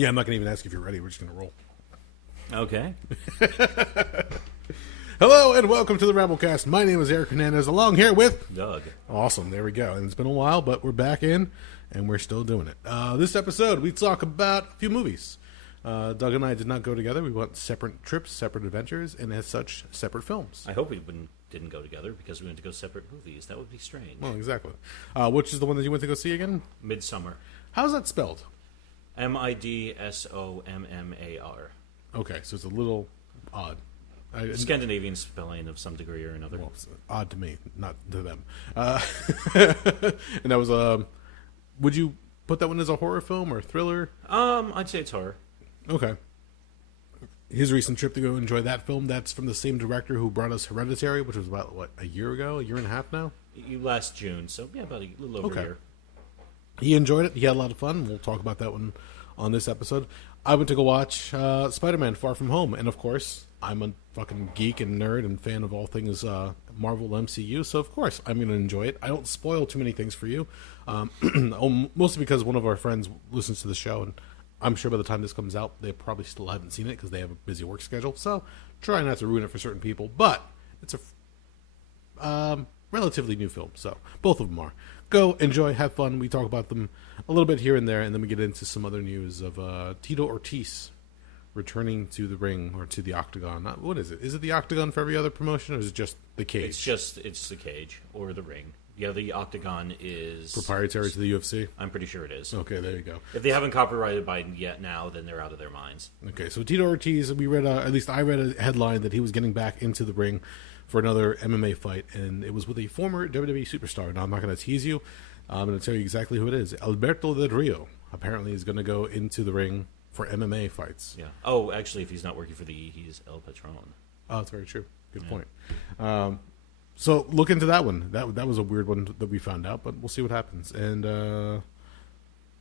Yeah, I'm not going to even ask if you're ready. We're just going to roll. Okay. Hello and welcome to the Rabblecast. My name is Eric Hernandez, along here with... Doug. Awesome, there we go. And it's been a while, but we're back in, and we're still doing it. This episode, we talk about a few movies. Doug and I did not go together. We went separate trips, separate adventures, and as such, separate films. I hope we didn't go together because we went to go separate movies. That would be strange. Well, exactly. Which is the one that you went to go see again? Midsommar. How's that spelled? Midsommar. Okay, so it's a little odd. Scandinavian spelling of some degree or another. Well, it's odd to me, not to them. And that was would you put that one as a horror film or a thriller? I'd say it's horror. Okay. His recent trip to go enjoy that film, that's from the same director who brought us Hereditary, which was about, what, a year and a half now? Last June, so yeah, about a little over a year. He enjoyed it. He had a lot of fun. We'll talk about that one on this episode. I went to go watch Spider-Man Far From Home, and of course, I'm a fucking geek and nerd and fan of all things Marvel MCU, so of course I'm going to enjoy it. I don't spoil too many things for you, mostly because one of our friends listens to the show, and I'm sure by the time this comes out, they probably still haven't seen it because they have a busy work schedule, so try not to ruin it for certain people, but it's a relatively new film, so both of them are. Go, enjoy, have fun. We talk about them a little bit here and there, and then we get into some other news of Tito Ortiz returning to the ring or to the octagon. What is it? Is it the octagon for every other promotion, or is it just the cage? It's the cage or the ring. Yeah, the octagon is proprietary to the UFC. I'm pretty sure it is. Okay, there you go. If they haven't copyrighted Biden yet now, then they're out of their minds. Okay, so Tito Ortiz, we read, at least I read a headline that he was getting back into the ring for another MMA fight, and it was with a former WWE superstar. Now, I'm not going to tease you. I'm going to tell you exactly who it is. Alberto Del Rio apparently is going to go into the ring for MMA fights. Yeah. Oh, actually, if he's not working for the E, he's El Patron. Oh, that's very true. Good point. So look into that one. That was a weird one that we found out, but we'll see what happens. And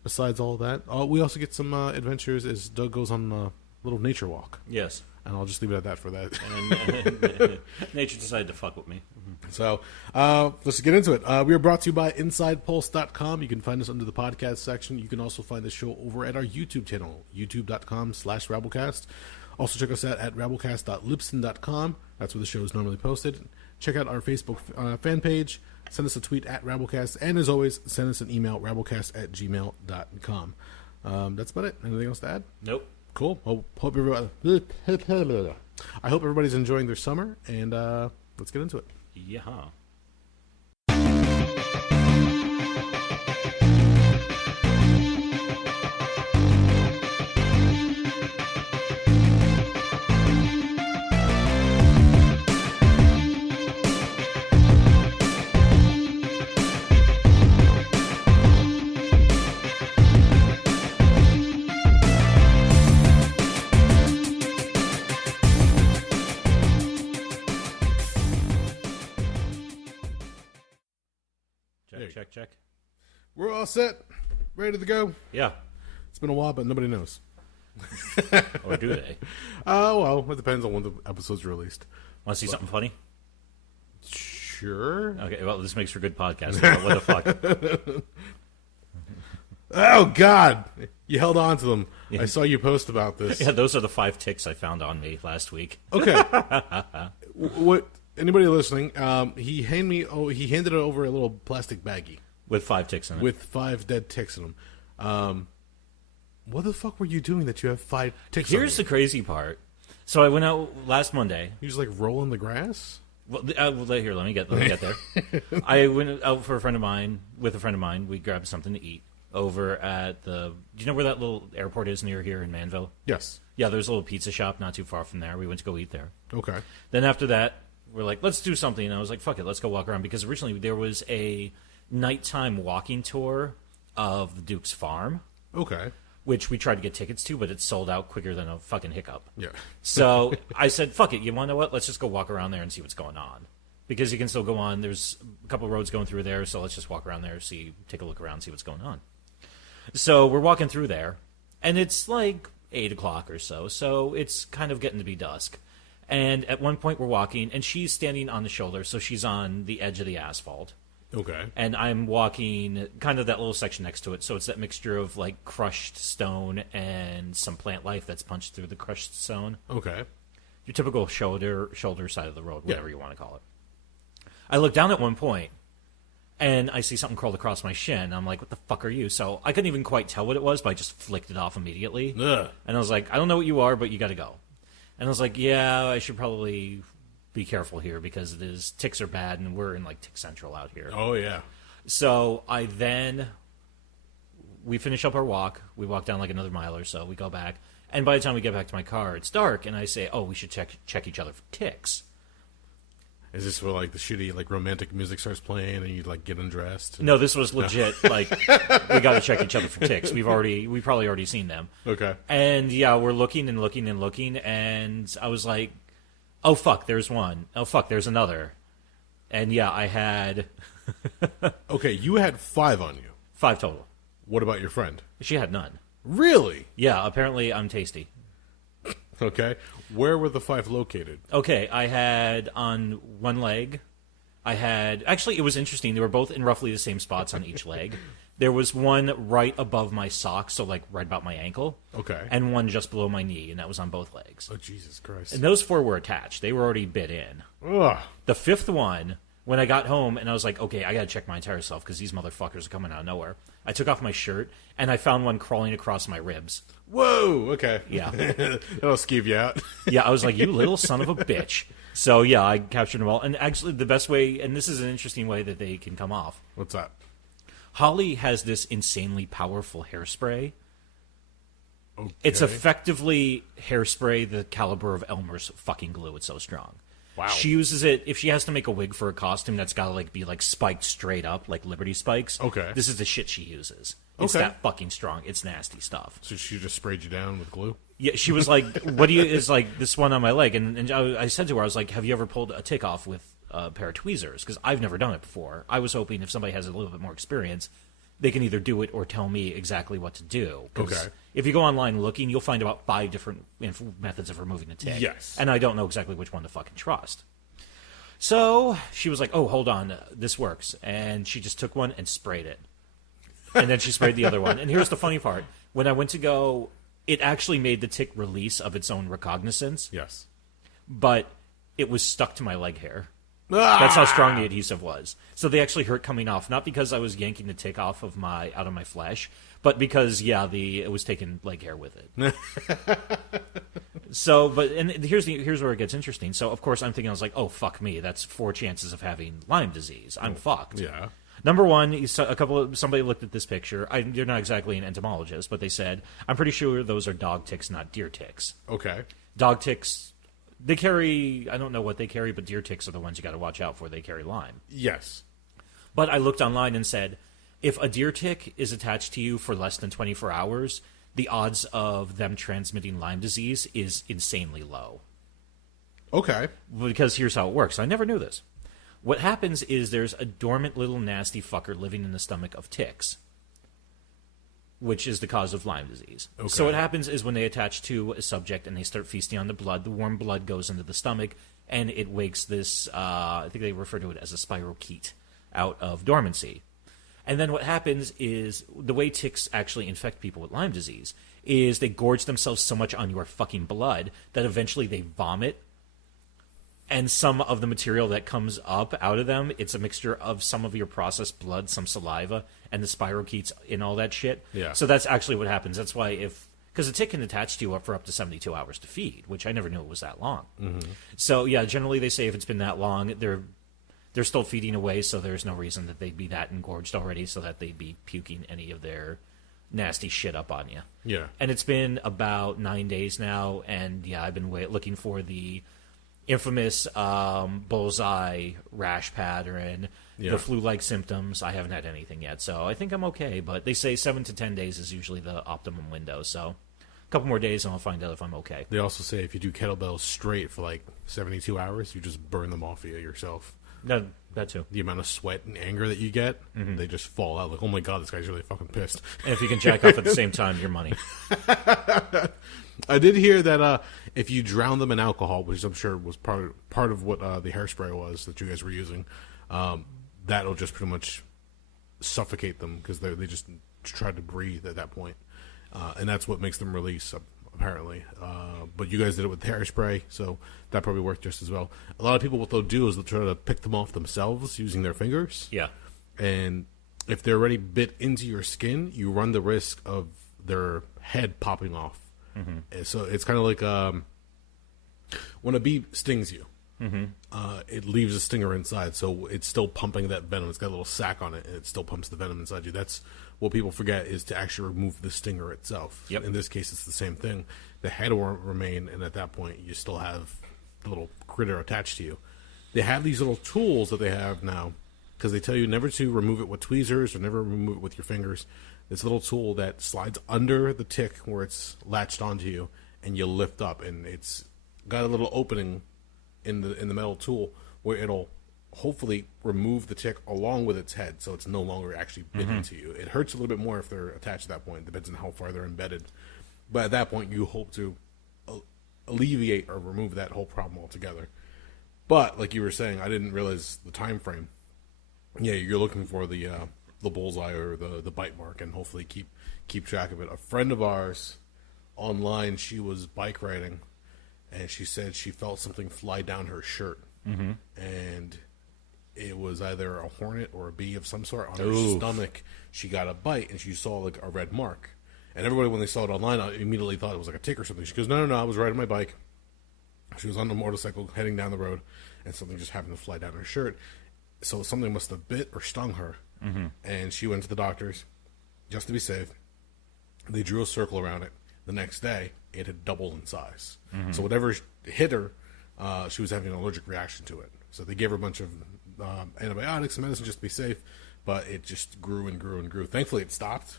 besides all that, we also get some adventures as Doug goes on a little nature walk. Yes. And I'll just leave it at that for that. And nature decided to fuck with me. So let's get into it. We are brought to you by InsidePulse.com. You can find us under the podcast section. You can also find the show over at our YouTube channel, youtube.com/Rabblecast. Also check us out at rabblecast.libsyn.com. That's where the show is normally posted. Check out our Facebook fan page. Send us a tweet at Rabblecast. And as always, send us an email, rabblecast@gmail.com. That's about it. Anything else to add? Nope. Cool. I hope everybody's enjoying their summer, and let's get into it. Yeah. Check. We're all set. Ready to go. Yeah. It's been a while, but nobody knows. Or do they? Well, it depends on when the episode's released. Want to see something funny? Sure. Okay, well, this makes for good podcasting. What the fuck? Oh, God. You held on to them. Yeah. I saw you post about this. Yeah, those are the 5 ticks I found on me last week. Okay. What? Anybody listening, he handed it over a little plastic baggie. With 5 ticks in it. With 5 dead ticks in them. What the fuck were you doing that you have 5 ticks Here's the crazy part. So I went out last Monday. You just like rolling the grass? Well, here, let me get there. I went out with a friend of mine. We grabbed something to eat over at do you know where that little airport is near here in Manville? Yes. Yeah, there's a little pizza shop not too far from there. We went to go eat there. Okay. Then after that, we're like, let's do something. And I was like, fuck it, let's go walk around. Because originally there was a nighttime walking tour of the Duke's farm. Okay. Which we tried to get tickets to, but it sold out quicker than a fucking hiccup. Yeah. So I said, fuck it, you want to know what? Let's just go walk around there and see what's going on. Because you can still go on. There's a couple of roads going through there, so let's just walk around there, take a look around, see what's going on. So we're walking through there, and it's like 8 o'clock or so, so it's kind of getting to be dusk. And at one point we're walking, and she's standing on the shoulder, so she's on the edge of the asphalt. Okay. And I'm walking kind of that little section next to it. So it's that mixture of like crushed stone and some plant life that's punched through the crushed stone. Okay. Your typical shoulder side of the road, whatever you want to call it. I look down at one point, and I see something crawled across my shin. I'm like, what the fuck are you? So I couldn't even quite tell what it was, but I just flicked it off immediately. Ugh. And I was like, I don't know what you are, but you got to go. And I was like, yeah, I should probably be careful here because ticks are bad, and we're in like Tick Central out here. Oh, yeah. So we finish up our walk. We walk down like another mile or so. We go back. And by the time we get back to my car, it's dark, and I say, oh, we should check each other for ticks. Is this where, like, the shitty, like, romantic music starts playing and you, like, get undressed? No, this was legit. Like, we got to check each other for ticks. We've probably already seen them. Okay. And, yeah, we're looking and looking and looking, and I was like, oh, fuck, there's one. Oh, fuck, there's another. And, yeah, I had... Okay, you had 5 on you. 5 total. What about your friend? She had none. Really? Yeah, apparently I'm tasty. Okay. Where were the 5 located? Okay, I had on one leg, actually it was interesting, they were both in roughly the same spots on each leg. There was one right above my sock, so like right about my ankle. Okay. And one just below my knee, and that was on both legs. Oh, Jesus Christ. And those 4 were attached. They were already bit in. Ugh. The 5th one, when I got home, and I was like, okay, I gotta check my entire self, because these motherfuckers are coming out of nowhere. I took off my shirt, and I found one crawling across my ribs. Whoa, okay. Yeah. That'll skeeve you out. Yeah, I was like, you little son of a bitch. So, yeah, I captured them all. And actually, the best way, and this is an interesting way that they can come off. What's that? Holly has this insanely powerful hairspray. Okay. It's effectively hairspray the caliber of Elmer's fucking glue. It's so strong. Wow. She uses it if she has to make a wig for a costume that's got to like be like spiked straight up, like Liberty spikes. Okay. This is the shit she uses. It's Okay. that fucking strong. It's nasty stuff. So she just sprayed you down with glue? Yeah, she was like, what do you, is like this one on my leg. And I said to her, I was like, have you ever pulled a tick off with a pair of tweezers? Because I've never done it before. I was hoping if somebody has a little bit more experience, they can either do it or tell me exactly what to do. 'Cause Okay. if you go online looking, you'll find about 5 different methods of removing a tick. Yes. And I don't know exactly which one to fucking trust. So she was like, oh, hold on, this works. And she just took one and sprayed it. And then she sprayed the other one. And here's the funny part. When I went to go, it actually made the tick release of its own recognizance. Yes. But it was stuck to my leg hair. Ah! That's how strong the adhesive was. So they actually hurt coming off, not because I was yanking the tick off of out of my flesh, but because it was taking leg hair with it. So, and here's where it gets interesting. So of course I'm thinking, I was like, oh fuck me, that's 4 chances of having Lyme disease. I'm fucked. Yeah. Number one, somebody looked at this picture. They're not exactly an entomologist, but they said, I'm pretty sure those are dog ticks, not deer ticks. Okay. Dog ticks, they carry, I don't know what they carry, but deer ticks are the ones you got to watch out for. They carry Lyme. Yes. But I looked online and said, if a deer tick is attached to you for less than 24 hours, the odds of them transmitting Lyme disease is insanely low. Okay. Because here's how it works. I never knew this. What happens is there's a dormant little nasty fucker living in the stomach of ticks, which is the cause of Lyme disease. Okay. So what happens is when they attach to a subject and they start feasting on the blood, the warm blood goes into the stomach, and it wakes this, I think they refer to it as a spirochete, out of dormancy. And then what happens is the way ticks actually infect people with Lyme disease is they gorge themselves so much on your fucking blood that eventually they vomit. And some of the material that comes up out of them, it's a mixture of some of your processed blood, some saliva, and the spirochetes and all that shit. Yeah. So that's actually what happens. That's why because a tick can attach to you for up to 72 hours to feed, which I never knew it was that long. Mm-hmm. So yeah, generally they say if it's been that long, they're still feeding away, so there's no reason that they'd be that engorged already so that they'd be puking any of their nasty shit up on you. Yeah. And it's been about 9 days now, and yeah, I've been looking for the infamous bullseye rash pattern, the flu-like symptoms. I haven't had anything yet, so I think I'm okay. But they say 7 to 10 days is usually the optimum window, so a couple more days and I'll find out if I'm okay. They also say if you do kettlebells straight for like 72 hours, you just burn them off of you yourself. That too. The amount of sweat and anger that you get, they just fall out. Like, oh my god, this guy's really fucking pissed. And if you can jack off at the same time, your money. I did hear that if you drown them in alcohol, which I'm sure was part of what the hairspray was that you guys were using, that'll just pretty much suffocate them because they just try to breathe at that point. And that's what makes them release, apparently. But you guys did it with hairspray, so that probably worked just as well. A lot of people, what they'll do is they'll try to pick them off themselves using their fingers. Yeah. And if they're already bit into your skin, you run the risk of their head popping off. And so it's kind of like when a bee stings you, it leaves a stinger inside, so it's still pumping that venom. It's got a little sac on it, and it still pumps the venom inside you. That's what people forget, is to actually remove the stinger itself. Yep. In this case, it's the same thing. The head will remain, and at that point, you still have the little critter attached to you. They have these little tools that they have now, because they tell you never to remove it with tweezers or never remove it with your fingers. This little tool that slides under the tick where it's latched onto you, and you lift up, and it's got a little opening in the metal tool where it'll hopefully remove the tick along with its head, so it's no longer actually bitten into you. It hurts a little bit more if they're attached at that point. It depends on how far they're embedded. But at that point, you hope to alleviate or remove that whole problem altogether. But like you were saying, I didn't realize the time frame. Yeah, you're looking for the bullseye or the bite mark, and hopefully keep track of it. A friend of ours online, she was bike riding, and she said she felt something fly down her shirt, and it was either a hornet or a bee of some sort on her stomach. She got a bite, and she saw like a red mark. And everybody, when they saw it online, immediately thought it was like a tick or something. She goes, no, I was riding my bike. She was on the motorcycle heading down the road, and something just happened to fly down her shirt. So something must have bit or stung her. And she went to the doctors just to be safe. They drew a circle around it. The next day, it had doubled in size. So whatever hit her, she was having an allergic reaction to it. So they gave her a bunch of antibiotics and medicine just to be safe, but it just grew and grew and grew. Thankfully, it stopped.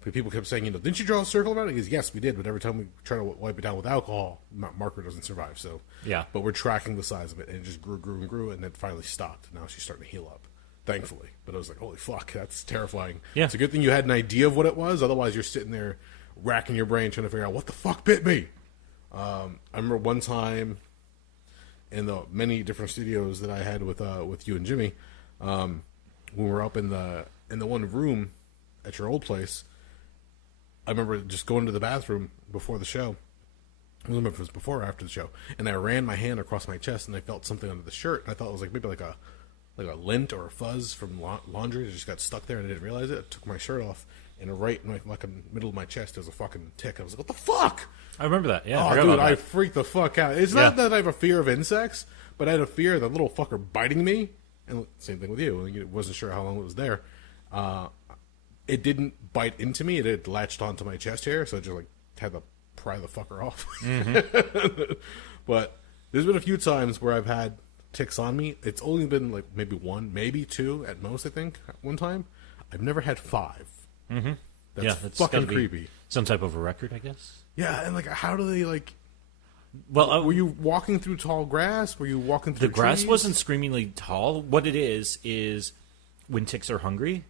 But people kept saying, didn't you draw a circle around it? He goes, yes, we did, but every time we try to wipe it down with alcohol, marker doesn't survive. So yeah, but we're tracking the size of it, and it just grew and grew, and it finally stopped. Now she's starting to heal up, thankfully. But I was like, holy fuck, that's terrifying. Yeah. It's a good thing you had an idea of what it was. Otherwise, you're sitting there racking your brain trying to figure out what the fuck bit me. I remember one time in the many different studios that I had with you and Jimmy, when we were up in the one room at your old place. I remember just going to the bathroom before the show. I don't remember if it was before or after the show, and I ran my hand across my chest, and I felt something under the shirt. And I thought it was like maybe like a lint or a fuzz from laundry. It just got stuck there, and I didn't realize it. I took my shirt off, and right in the middle of my chest, there was a fucking tick. I was like, "What the fuck?" I remember that. Yeah, oh, dude, I freaked the fuck out. It's not that I have a fear of insects, but I had a fear of the little fucker biting me. And same thing with you. I wasn't sure how long it was there. It didn't bite into me. It had latched onto my chest hair, so I just had to pry the fucker off. But there's been a few times where I've had ticks on me. It's only been like maybe one, maybe two at most, I think, at one time. I've never had 5. That's fucking creepy. Some type of a record, I guess. Yeah, and how do they Well, were you walking through tall grass? Were you walking through the grass? Trees? Wasn't screamingly tall. What it is when ticks are hungry,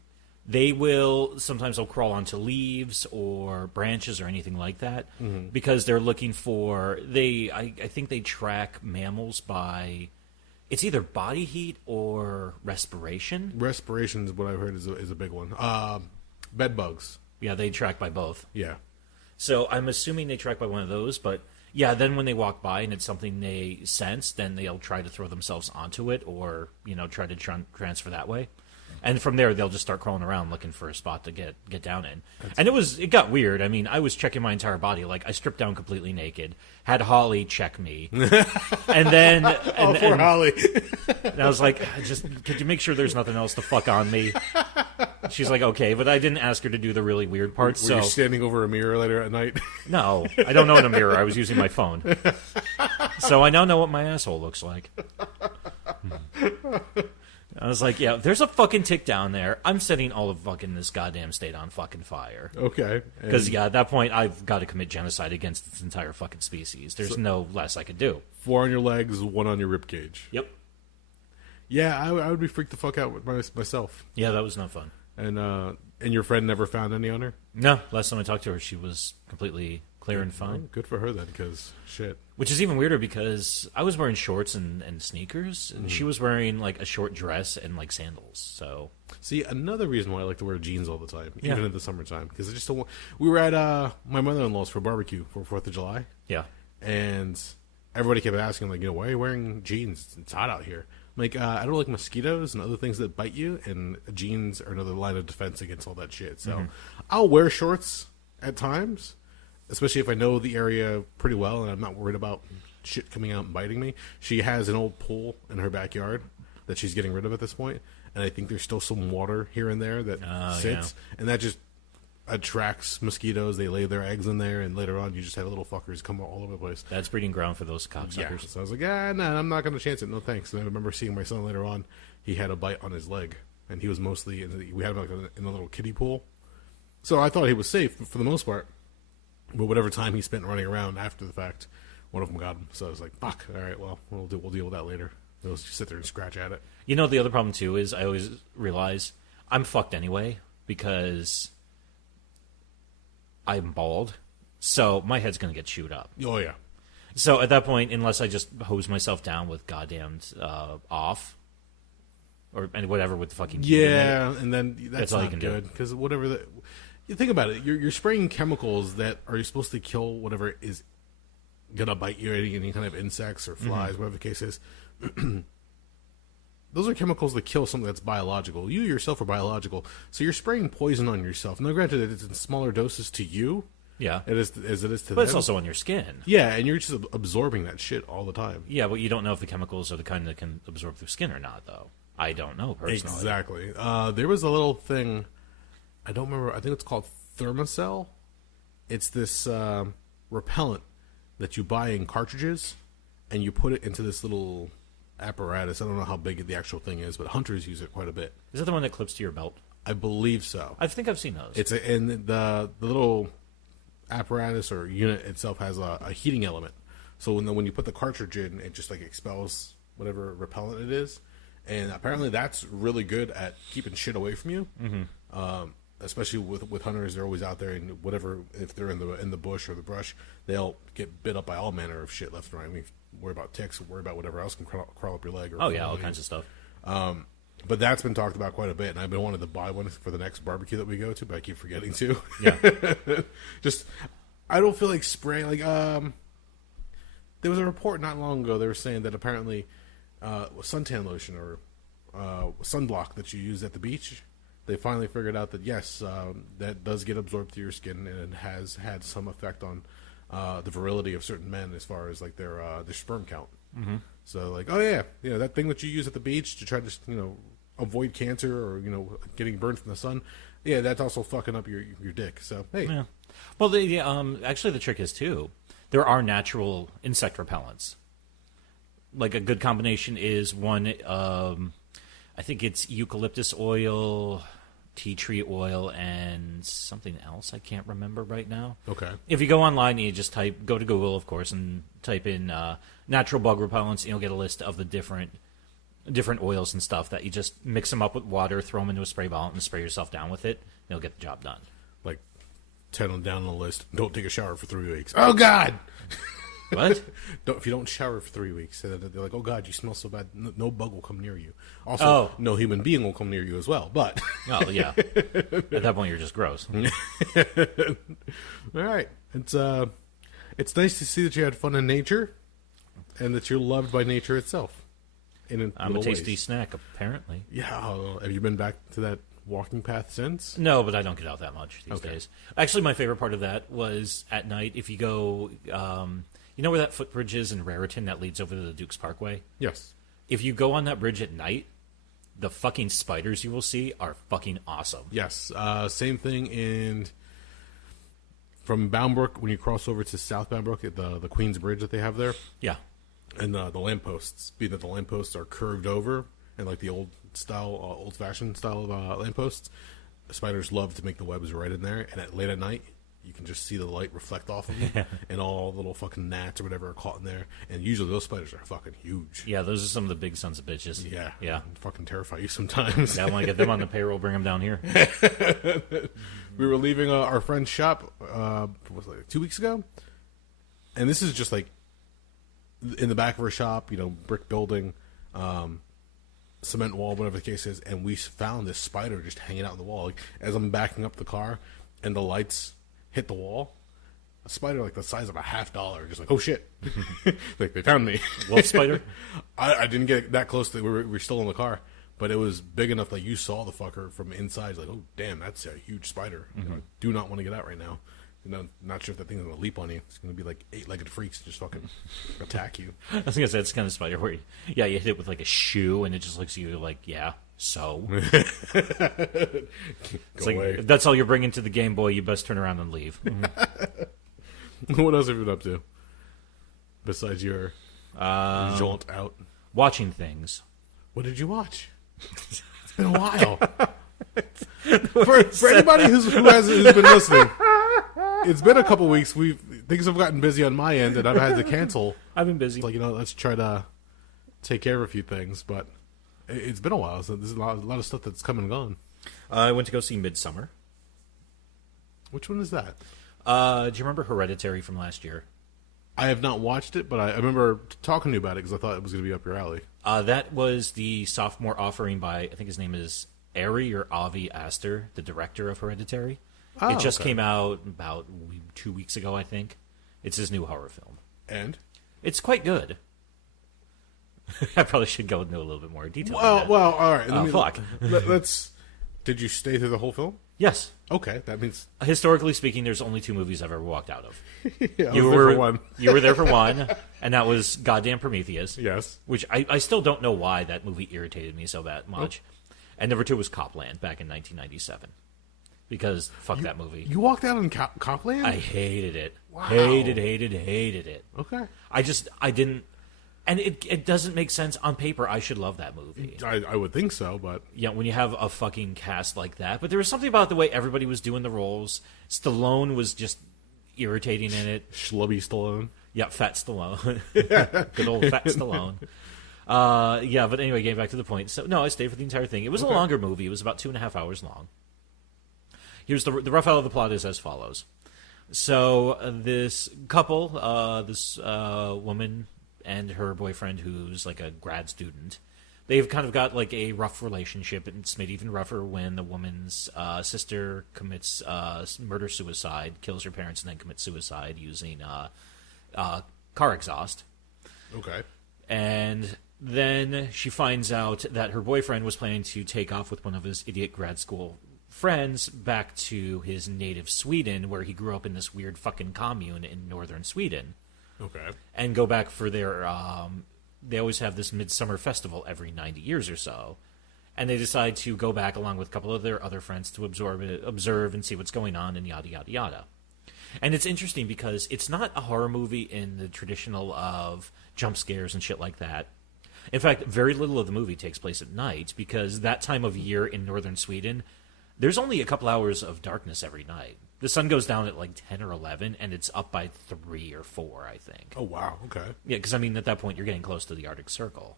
they will sometimes they'll crawl onto leaves or branches or anything like that because they're looking for I think they track mammals by it's either body heat or respiration. Respiration is what I've heard is a big one. Bed bugs. Yeah, they track by both. Yeah. So I'm assuming they track by one of those, but yeah, then when they walk by and it's something they sense, then they'll try to throw themselves onto it or, try to transfer that way. And from there, they'll just start crawling around looking for a spot to get down in. And it got weird. I mean, I was checking my entire body. I stripped down completely naked, had Holly check me. And then... poor Holly. And I was like, could you make sure there's nothing else to fuck on me? She's like, okay, but I didn't ask her to do the really weird part. Were you standing over a mirror later at night? No, I don't know in a mirror. I was using my phone. So I now know what my asshole looks like. I was like, yeah, there's a fucking tick down there. I'm setting all of fucking this goddamn state on fucking fire. Okay. Because, at that point, I've got to commit genocide against its entire fucking species. There's no less I could do. 4 on your legs, 1 on your ribcage. Yep. Yeah, I would be freaked the fuck out with myself. Yeah, that was not fun. And your friend never found any on her? No, last time I talked to her, she was completely clear and fine. Well, good for her then, because shit. Which is even weirder because I was wearing shorts and sneakers, and she was wearing like a short dress and like sandals. So See, another reason why I like to wear jeans all the time, Yeah. even in the summertime, because I just don't want... We were at my mother-in-law's for barbecue for 4th of July, yeah, and everybody kept asking, like, why are you wearing jeans? It's hot out here. I'm like, I don't like mosquitoes and other things that bite you, and jeans are another line of defense against all that shit. So I'll wear shorts at times, especially if I know the area pretty well and I'm not worried about shit coming out and biting me. She has an old pool in her backyard that she's getting rid of at this point, and I think there's still some water here and there that sits, and that just attracts mosquitoes. They lay their eggs in there, and later on you just have little fuckers come all over the place. that's breeding ground for those cocksuckers. Yeah. So I was like, no, I'm not going to chance it. No thanks. And I remember seeing my son later on. He had a bite on his leg, and he was mostly we had him like in a little kiddie pool. So I thought he was safe for the most part. But whatever time he spent running around after the fact, one of them got him. So I was like, fuck. All right, well, we'll deal with that later. They'll just sit there and scratch at it. You know, the other problem too is I always realize I'm fucked anyway because I'm bald, so my head's gonna get chewed up. Oh yeah. So at that point, unless I just hose myself down with goddamn off or whatever with the fucking Yeah, and then that's all you not can do. good because whatever you think about it, you're spraying chemicals that are supposed to kill whatever is gonna bite you, any kind of insects or flies, whatever the case is. Those are chemicals that kill something that's biological. You yourself are biological, so you're spraying poison on yourself. Now, granted, it's in smaller doses to you, Yeah, as it is to but them. it's also on your skin. Yeah, and you're just absorbing that shit all the time. Yeah, but you don't know if the chemicals are the kind that can absorb through skin or not, though. I don't know personally. Exactly. There was a little thing. I don't remember. I think it's called Thermacell. It's this repellent that you buy in cartridges, and you put it into this little apparatus. I don't know how big the actual thing is, but hunters use it quite a bit. Is that the one that clips to your belt? I believe so. I think I've seen those. And the little apparatus or unit itself has a heating element. So when you put the cartridge in, it just like expels whatever repellent it is. And apparently that's really good at keeping shit away from you. Especially with hunters, they're always out there, and whatever, if they're in the bush or the brush, they'll get bit up by all manner of shit left and right. I mean, worry about ticks, worry about whatever else can crawl up your leg. Or all kinds of stuff. But that's been talked about quite a bit, and I've been wanting to buy one for the next barbecue that we go to, but I keep forgetting to. Yeah. Just, I don't feel like spraying. Like, there was a report not long ago. They were saying that apparently suntan lotion or sunblock that you use at the beach, they finally figured out that yes, that does get absorbed through your skin, and it has had some effect on the virility of certain men as far as like their sperm count. So like, oh yeah, that thing that you use at the beach to try to avoid cancer or getting burned from the sun, yeah, that's also fucking up your dick. So hey, Yeah. Well, actually the trick is too, there are natural insect repellents. Like a good combination is one. I think it's eucalyptus oil, tea tree oil, and something else I can't remember right now. okay, If you go online and you just go to Google, of course, and type in natural bug repellents, you'll get a list of the different oils and stuff that you just mix them up with water, throw them into a spray bottle, and spray yourself down with it. And you'll get the job done. like 10 down on the list. Don't take a shower for 3 weeks. Oh God. What? If you don't shower for 3 weeks, they're like, "Oh God, you smell so bad. No bug will come near you." Also, no human being will come near you as well. But Oh, yeah. At that point, you're just gross. all right, it's nice to see that you had fun in nature, and that you're loved by nature itself. In I'm a little tasty ways. snack, apparently. Yeah. Have you been back to that walking path since? No, but I don't get out that much these Okay. days. Actually, my favorite part of that was at night. If you go, you know where that footbridge is in Raritan that leads over to the Dukes Parkway? Yes. If you go on that bridge at night, the fucking spiders you will see are fucking awesome. Yes. Same thing from Boundbrook when you cross over to South Boundbrook, the Queens Bridge that they have there. Yeah. And the lampposts, being that the lampposts are curved over and like the old-fashioned style of lampposts, spiders love to make the webs right in there. And late at night, you can just see the light reflect off of them, and all the little fucking gnats or whatever are caught in there. And usually those spiders are fucking huge. Yeah, those are some of the big sons of bitches. Yeah. Fucking terrify you sometimes. Yeah, I want to get them on the payroll, bring them down here. We were leaving our friend's shop, was it like 2 weeks ago? And this is just like in the back of her shop, brick building, cement wall, whatever the case is, and we found this spider just hanging out on the wall. Like, as I'm backing up the car and the lights hit the wall, a spider like the size of a $50, just like, oh shit. Like, they found me. Wolf spider? I didn't get that close. We were still in the car, but it was big enough that you saw the fucker from inside. Like, oh damn, that's a huge spider. I do not want to get out right now. Not sure if that thing's going to leap on you. It's going to be like 8-legged freaks just fucking attack you. I was going to say, it's kind of spider where you hit it with like a shoe and it just looks at you like, yeah, so. It's like, if that's all you're bringing to the Game Boy, you best turn around and leave. What else have you been up to? Besides your jaunt out? Watching things. What did you watch? It's been a while. for anybody who's been listening, it's been a couple weeks. Things have gotten busy on my end, and I've had to cancel. I've been busy. Like, let's try to take care of a few things, but it's been a while. So there's a lot of stuff that's come and gone. I went to go see Midsommar. Which one is that? Do you remember Hereditary from last year? I have not watched it, but I remember talking to you about it because I thought it was going to be up your alley. That was the sophomore offering by, I think his name is Ari or Ari Aster, the director of Hereditary. It just came out about 2 weeks ago, I think. It's his new horror film. And? It's quite good. I probably should go into a little bit more detail. Well, all right. Fuck. Let's. Did you stay through the whole film? Yes. Okay, that means... Historically speaking, there's only 2 movies I've ever walked out of. Yeah, you were there for one. You were there for one, and that was goddamn Prometheus. Yes. Which I still don't know why that movie irritated me so that much. Oh. And number 2 was Copland back in 1997. Because fuck that movie. You walked out on Copland? I hated it. Wow. Hated it. Okay. I didn't... And it doesn't make sense on paper. I should love that movie. I would think so, but... Yeah, when you have a fucking cast like that. But there was something about the way everybody was doing the roles. Stallone was just irritating in it. Schlubby Stallone. Yeah, Fat Stallone. Good old Fat Stallone. Yeah, but anyway, getting back to the point. So, no, I stayed for the entire thing. It was a longer movie. It was about 2.5 hours long. Here's the rough out of the plot is as follows. So this couple, this woman and her boyfriend, who's like a grad student, they've kind of got like a rough relationship, and it's made even rougher when the woman's sister commits murder-suicide, kills her parents, and then commits suicide using car exhaust. Okay. And then she finds out that her boyfriend was planning to take off with one of his idiot grad school friends back to his native Sweden, where he grew up in this weird fucking commune in northern Sweden. Okay. And go back for their... they always have this midsummer festival every 90 years or so. And they decide to go back along with a couple of their other friends to observe and see what's going on, and yada, yada, yada. And it's interesting because it's not a horror movie in the traditional of jump scares and shit like that. In fact, very little of the movie takes place at night, because that time of year in northern Sweden, there's only a couple hours of darkness every night. The sun goes down at like 10 or 11, and it's up by 3 or 4, I think. Oh, wow. Okay. Yeah, because, I mean, at that point, you're getting close to the Arctic Circle.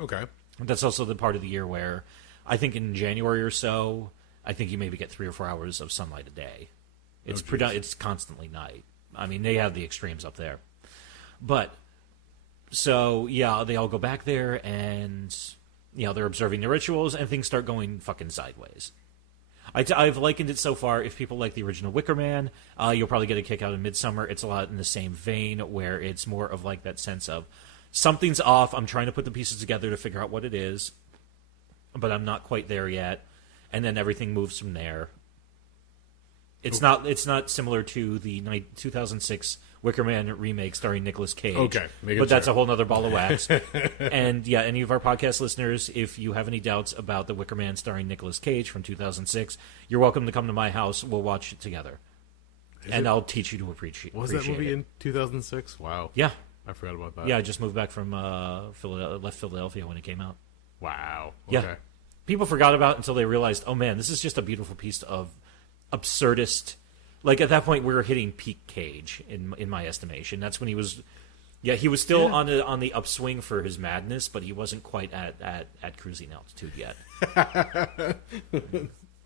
Okay. That's also the part of the year where, I think in January or so, I think you maybe get 3 or 4 hours of sunlight a day. It's it's constantly night. I mean, they have the extremes up there. But, so, yeah, they all go back there, and, you know, they're observing the rituals, and things start going fucking sideways. I've likened it so far, if people like the original Wicker Man, you'll probably get a kick out of Midsommar. It's a lot in the same vein, where it's more of like that sense of, something's off, I'm trying to put the pieces together to figure out what it is, but I'm not quite there yet, and then everything moves from there. It's not similar to the 2006 Wicker Man remake starring Nicolas Cage. Okay. But that's a whole other ball of wax. And yeah, any of our podcast listeners, if you have any doubts about the Wicker Man starring Nicolas Cage from 2006, you're welcome to come to my house. We'll watch it together. I'll teach you to appreciate it. Was that movie in 2006? Wow. Yeah. I forgot about that. Yeah, I just moved back from left Philadelphia when it came out. Wow. Okay. Yeah. People forgot about it until they realized, oh man, this is just a beautiful piece of absurdist Like, at that point, we were hitting peak Cage, in my estimation. That's when he was... Yeah, he was still on the upswing for his madness, but he wasn't quite at cruising altitude yet.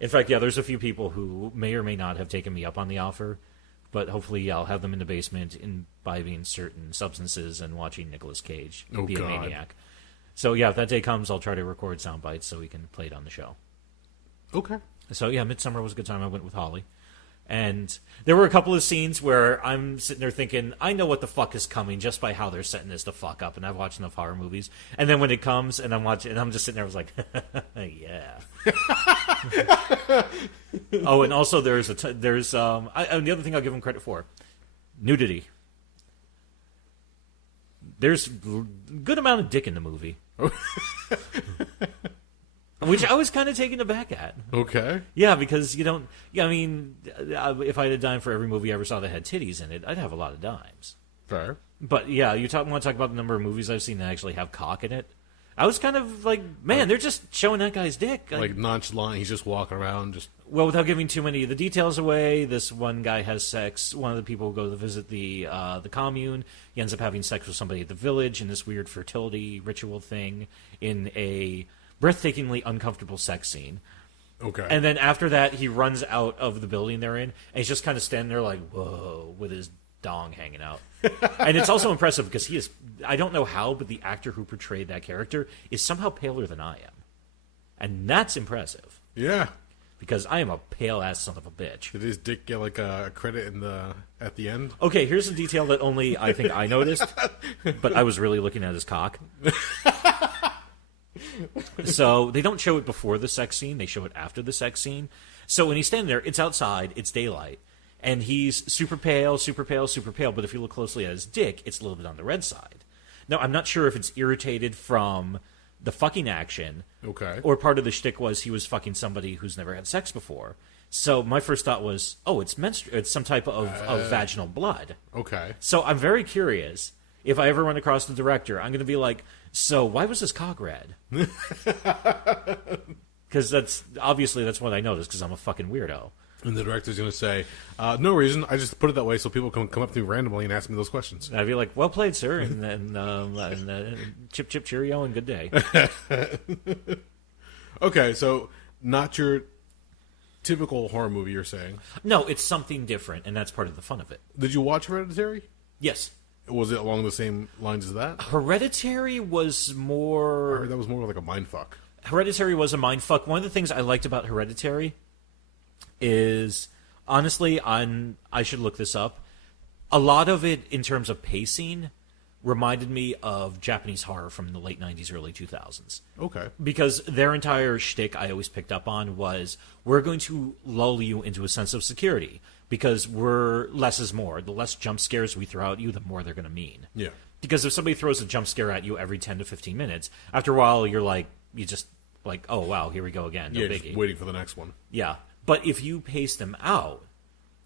In fact, yeah, there's a few people who may or may not have taken me up on the offer, but hopefully I'll have them in the basement imbibing certain substances and watching Nicolas Cage be a maniac. So, yeah, if that day comes, I'll try to record sound bites so we can play it on the show. Okay. So, yeah, Midsommar was a good time. I went with Holly. And there were a couple of scenes where I'm sitting there thinking, I know what the fuck is coming just by how they're setting this the fuck up. And I've watched enough horror movies. And then when it comes and I'm watching, and I'm just sitting there, I was like, yeah. Oh, and also there's and the other thing I'll give him credit for, nudity. There's a good amount of dick in the movie. Which I was kind of taken aback at. Okay. Yeah, because you don't... Yeah, I mean, if I had a dime for every movie I ever saw that had titties in it, I'd have a lot of dimes. Fair. But, yeah, want to talk about the number of movies I've seen that actually have cock in it? I was kind of like, man, they're just showing that guy's dick. Like nonchalant, he's just walking around, just... Well, without giving too many of the details away, this one guy has sex. One of the people go to visit the commune. He ends up having sex with somebody at the village in this weird fertility ritual thing in a... breathtakingly uncomfortable sex scene. Okay. And then after that, he runs out of the building they're in, and he's just kind of standing there like, whoa, with his dong hanging out. And it's also impressive because he is, I don't know how, but the actor who portrayed that character is somehow paler than I am. And that's impressive. Yeah. Because I am a pale-ass son of a bitch. Did his dick get like a credit at the end? Okay, here's a detail that only I think I noticed, but I was really looking at his cock. So they don't show it before the sex scene, they show it after the sex scene. So when he's standing there, it's outside, it's daylight, and he's super pale, super pale, super pale, but if you look closely at his dick, it's a little bit on the red side. Now, I'm not sure if it's irritated from the fucking action, okay, or part of the shtick was he was fucking somebody who's never had sex before. So my first thought was, oh, it's some type of vaginal blood. Okay. So I'm very curious. If I ever run across the director, I'm going to be like, so why was his cock red? Because that's what I noticed, because I'm a fucking weirdo. And the director's going to say, no reason, I just put it that way so people can come up to me randomly and ask me those questions. I'd be like, well played, sir, and chip, chip, cheerio, and good day. Okay, so not your typical horror movie, you're saying? No, it's something different, and that's part of the fun of it. Did you watch Hereditary? Yes. Was it along the same lines as that? Hereditary was more... I heard that was more like a mindfuck. Hereditary was a mindfuck. One of the things I liked about Hereditary is, honestly, I should look this up. A lot of it, in terms of pacing, reminded me of Japanese horror from the late 90s, early 2000s. Okay. Because their entire shtick I always picked up on was, we're going to lull you into a sense of security. Because less is more. The less jump scares we throw at you, the more they're going to mean. Yeah. Because if somebody throws a jump scare at you every 10 to 15 minutes, after a while you just like, oh wow, here we go again. No biggie. Just waiting for the next one. Yeah. But if you pace them out,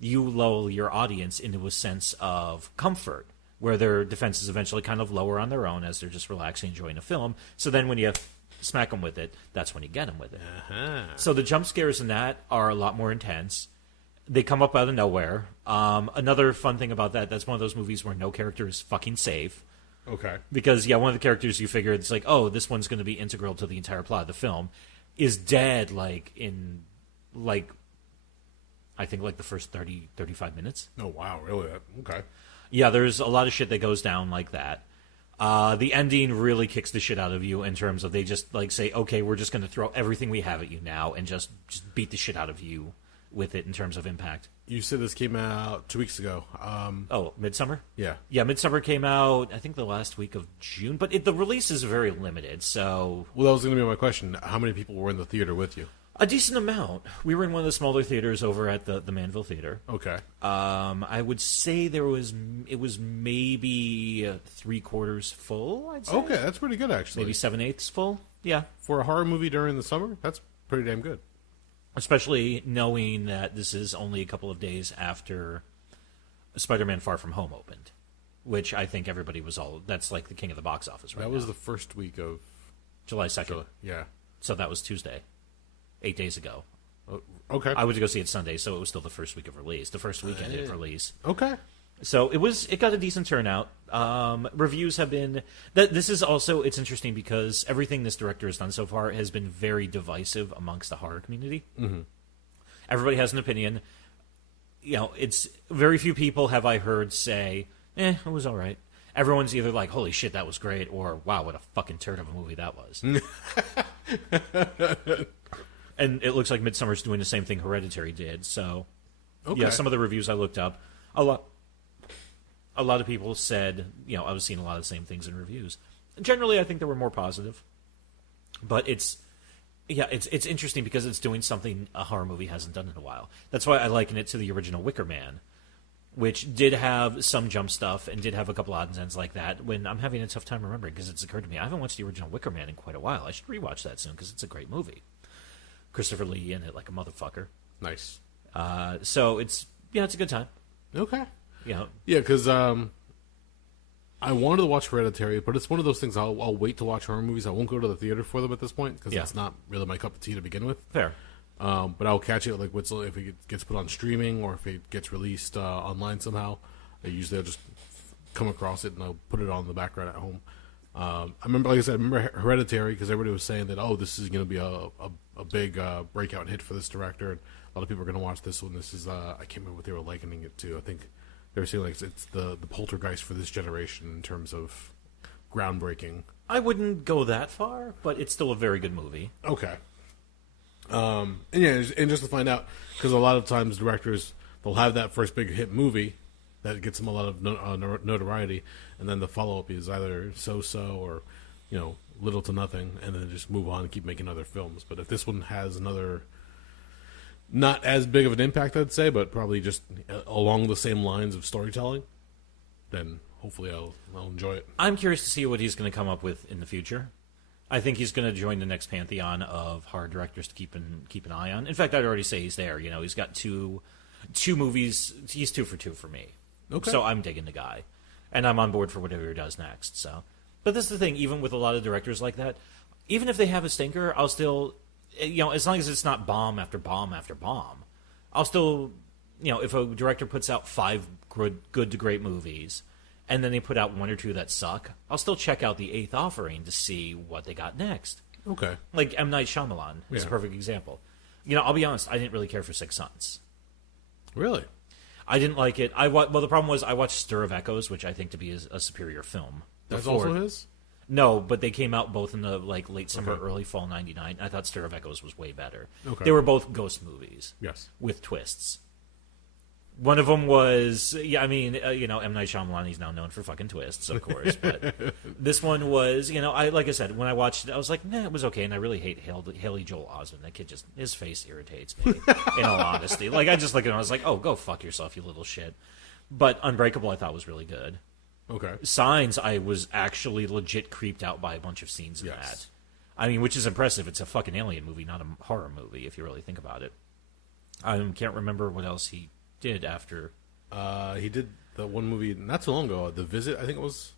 you lull your audience into a sense of comfort, where their defenses eventually kind of lower on their own as they're just relaxing, enjoying a film. So then when you smack them with it, that's when you get them with it. Uh-huh. So the jump scares in that are a lot more intense. They come up out of nowhere. Another fun thing about that's one of those movies where no character is fucking safe. Okay. Because, yeah, one of the characters you figure, it's like, oh, this one's going to be integral to the entire plot of the film, is dead, I think, the first 30, 35 minutes. Oh, wow, really? Okay. Yeah, there's a lot of shit that goes down like that. The ending really kicks the shit out of you in terms of they just, say, okay, we're just going to throw everything we have at you now and just beat the shit out of you with it in terms of impact. You said this came out 2 weeks ago. Midsommar? Yeah. Yeah, Midsommar came out, I think, the last week of June, but the release is very limited, so... Well, that was going to be my question. How many people were in the theater with you? A decent amount. We were in one of the smaller theaters over at the Manville Theater. Okay. I would say it was maybe 3/4 full, I'd say. Okay, that's pretty good, actually. Maybe 7/8 full, yeah. For a horror movie during the summer, that's pretty damn good. Especially knowing that this is only a couple of days after Spider-Man Far From Home opened, which I think everybody was that's like the king of the box office right now. That was the first week of... July 2nd. Yeah. So that was Tuesday, 8 days ago. Okay. I went to go see it Sunday, so it was still the first week of release, the first weekend of release. Okay. So it got a decent turnout. Reviews have been this is also, it's interesting because everything this director has done so far has been very divisive amongst the horror community. Mm-hmm. Everybody has an opinion. It's very few people have I heard say, it was all right. Everyone's either like, holy shit, that was great, or wow, what a fucking turd of a movie that was. And it looks like Midsommar's doing the same thing Hereditary did. So, yeah, some of the reviews I looked up, a lot of people said, I was seeing a lot of the same things in reviews. Generally, I think they were more positive. But it's interesting because it's doing something a horror movie hasn't done in a while. That's why I liken it to the original Wicker Man, which did have some jump stuff and did have a couple odds and ends like that. When I'm having a tough time remembering, because it's occurred to me, I haven't watched the original Wicker Man in quite a while. I should rewatch that soon because it's a great movie. Christopher Lee in it like a motherfucker. Nice. So it's a good time. Okay. Yeah, because I wanted to watch Hereditary, but it's one of those things I'll wait to watch horror movies. I won't go to the theater for them at this point because it's not really my cup of tea to begin with. Fair. But I'll catch it like if it gets put on streaming or if it gets released online somehow. I'll just come across it and I'll put it on in the background at home. I remember Hereditary because everybody was saying that this is going to be a big breakout hit for this director. And a lot of people are going to watch this one. This is I can't remember what they were likening it to. I think they were saying like it's the poltergeist for this generation in terms of groundbreaking. I wouldn't go that far, but it's still a very good movie. Okay. And just to find out, because a lot of times directors, they'll have that first big hit movie that gets them a lot of notoriety, and then the follow-up is either so-so or, little to nothing, and then just move on and keep making other films. But if this one has another, not as big of an impact, I'd say, but probably just along the same lines of storytelling, then hopefully I'll enjoy it. I'm curious to see what he's going to come up with in the future. I think he's going to join the next pantheon of horror directors to keep an eye on. In fact, I'd already say he's there. He's got two movies. He's 2 for 2 for me. Okay. So I'm digging the guy, and I'm on board for whatever he does next. So, but this is the thing. Even with a lot of directors like that, even if they have a stinker, I'll still, as long as it's not bomb after bomb after bomb, I'll still, if a director puts out 5 good to great movies, and then they put out 1 or 2 that suck, I'll still check out the 8th offering to see what they got next. Okay. Like M. Night Shyamalan is a perfect example. I'll be honest, I didn't really care for Six Sons. Really? I didn't like it. The problem was I watched Stir of Echoes, which I think to be a superior film. That's also his? No, but they came out both in the late summer, early fall '99. I thought Stir of Echoes was way better. Okay. They were both ghost movies. Yes. With twists. One of them was, M. Night Shyamalan, he's now known for fucking twists, of course. But this one was, like I said, when I watched it, I was like, nah, it was okay. And I really hate Haley Joel Osment. That kid his face irritates me, in all honesty. Like, I just look at him, I was like, oh, go fuck yourself, you little shit. But Unbreakable, I thought was really good. Okay. Signs, I was actually legit creeped out by a bunch of scenes in that. Which is impressive. It's a fucking alien movie, not a horror movie, if you really think about it. I can't remember what else he did after. He did the one movie not too long ago, The Visit, I think it was,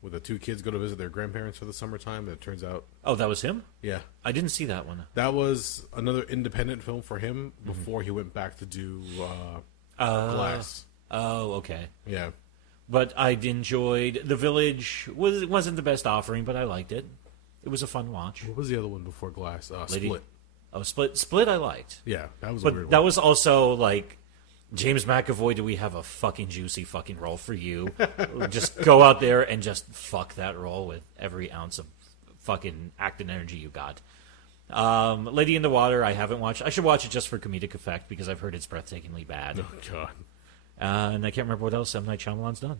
where the 2 kids go to visit their grandparents for the summertime. That turns out. Oh, that was him? Yeah. I didn't see that one. That was another independent film for him before he went back to do Glass. Oh, okay. Yeah. But I enjoyed The Village. Wasn't the best offering, but I liked it. It was a fun watch. What was the other one before Glass? Split. Oh, Split I liked. Yeah, that was a weird one. But that was also like, James McAvoy, do we have a fucking juicy fucking role for you? Just go out there and just fuck that role with every ounce of fucking acting energy you got. Lady in the Water, I haven't watched. I should watch it just for comedic effect because I've heard it's breathtakingly bad. Oh, God. And I can't remember what else M. Night Shyamalan's done.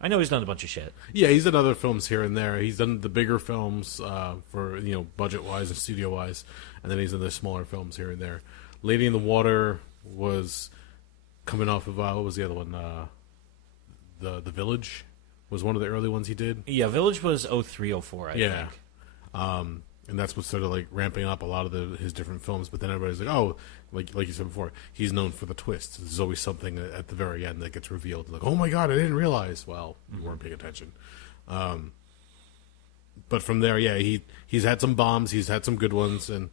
I know he's done a bunch of shit. Yeah, he's done other films here and there. He's done the bigger films for, budget-wise and studio-wise, and then he's done the smaller films here and there. Lady in the Water was coming off of, what was the other one? The Village was one of the early ones he did. Yeah, Village was 03, 04, I think. And that's what started like ramping up a lot of his different films. But then everybody's like, oh, like you said before, he's known for the twists. There's always something at the very end that gets revealed. Like, oh my God, I didn't realize. Well, you weren't paying attention. But from there, yeah, he's had some bombs. He's had some good ones. And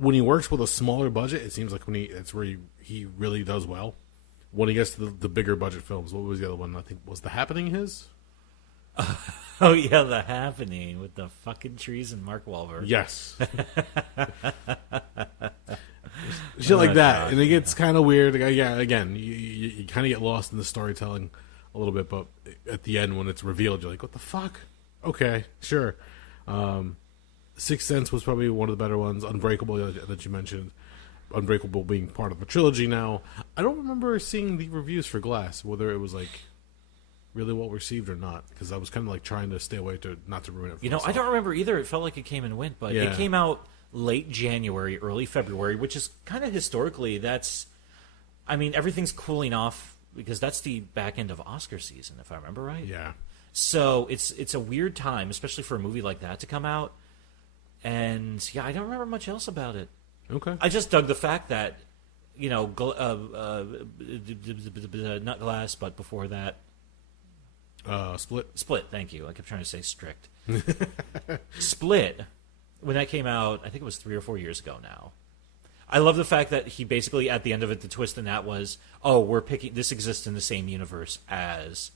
when he works with a smaller budget, it seems like it's where he really does well. When he gets to the bigger budget films, what was the other one? I think was The Happening his? Oh yeah, The Happening with the fucking trees and Mark Wahlberg. Yes. Shit like that. God. And it gets kind of weird. Yeah, again, you kind of get lost in the storytelling a little bit, but at the end when it's revealed, you're like, what the fuck? Okay, sure. Sixth Sense was probably one of the better ones. Unbreakable that you mentioned. Unbreakable being part of a trilogy now. I don't remember seeing the reviews for Glass, whether it was like really well received or not, because I was kind of like trying to stay away not to ruin it for myself. I don't remember either. It felt like it came and went, but it came out late January, early February, which is kind of historically, everything's cooling off because that's the back end of Oscar season, if I remember right. Yeah. So it's a weird time, especially for a movie like that to come out. And yeah, I don't remember much else about it. Okay. I just dug the fact that, not Glass, but before that, Split. Thank you. I kept trying to say Strict. Split, when that came out, I think it was 3 or 4 years ago now. I love the fact that he basically at the end of it, the twist in that was, we're picking this exists in the same universe as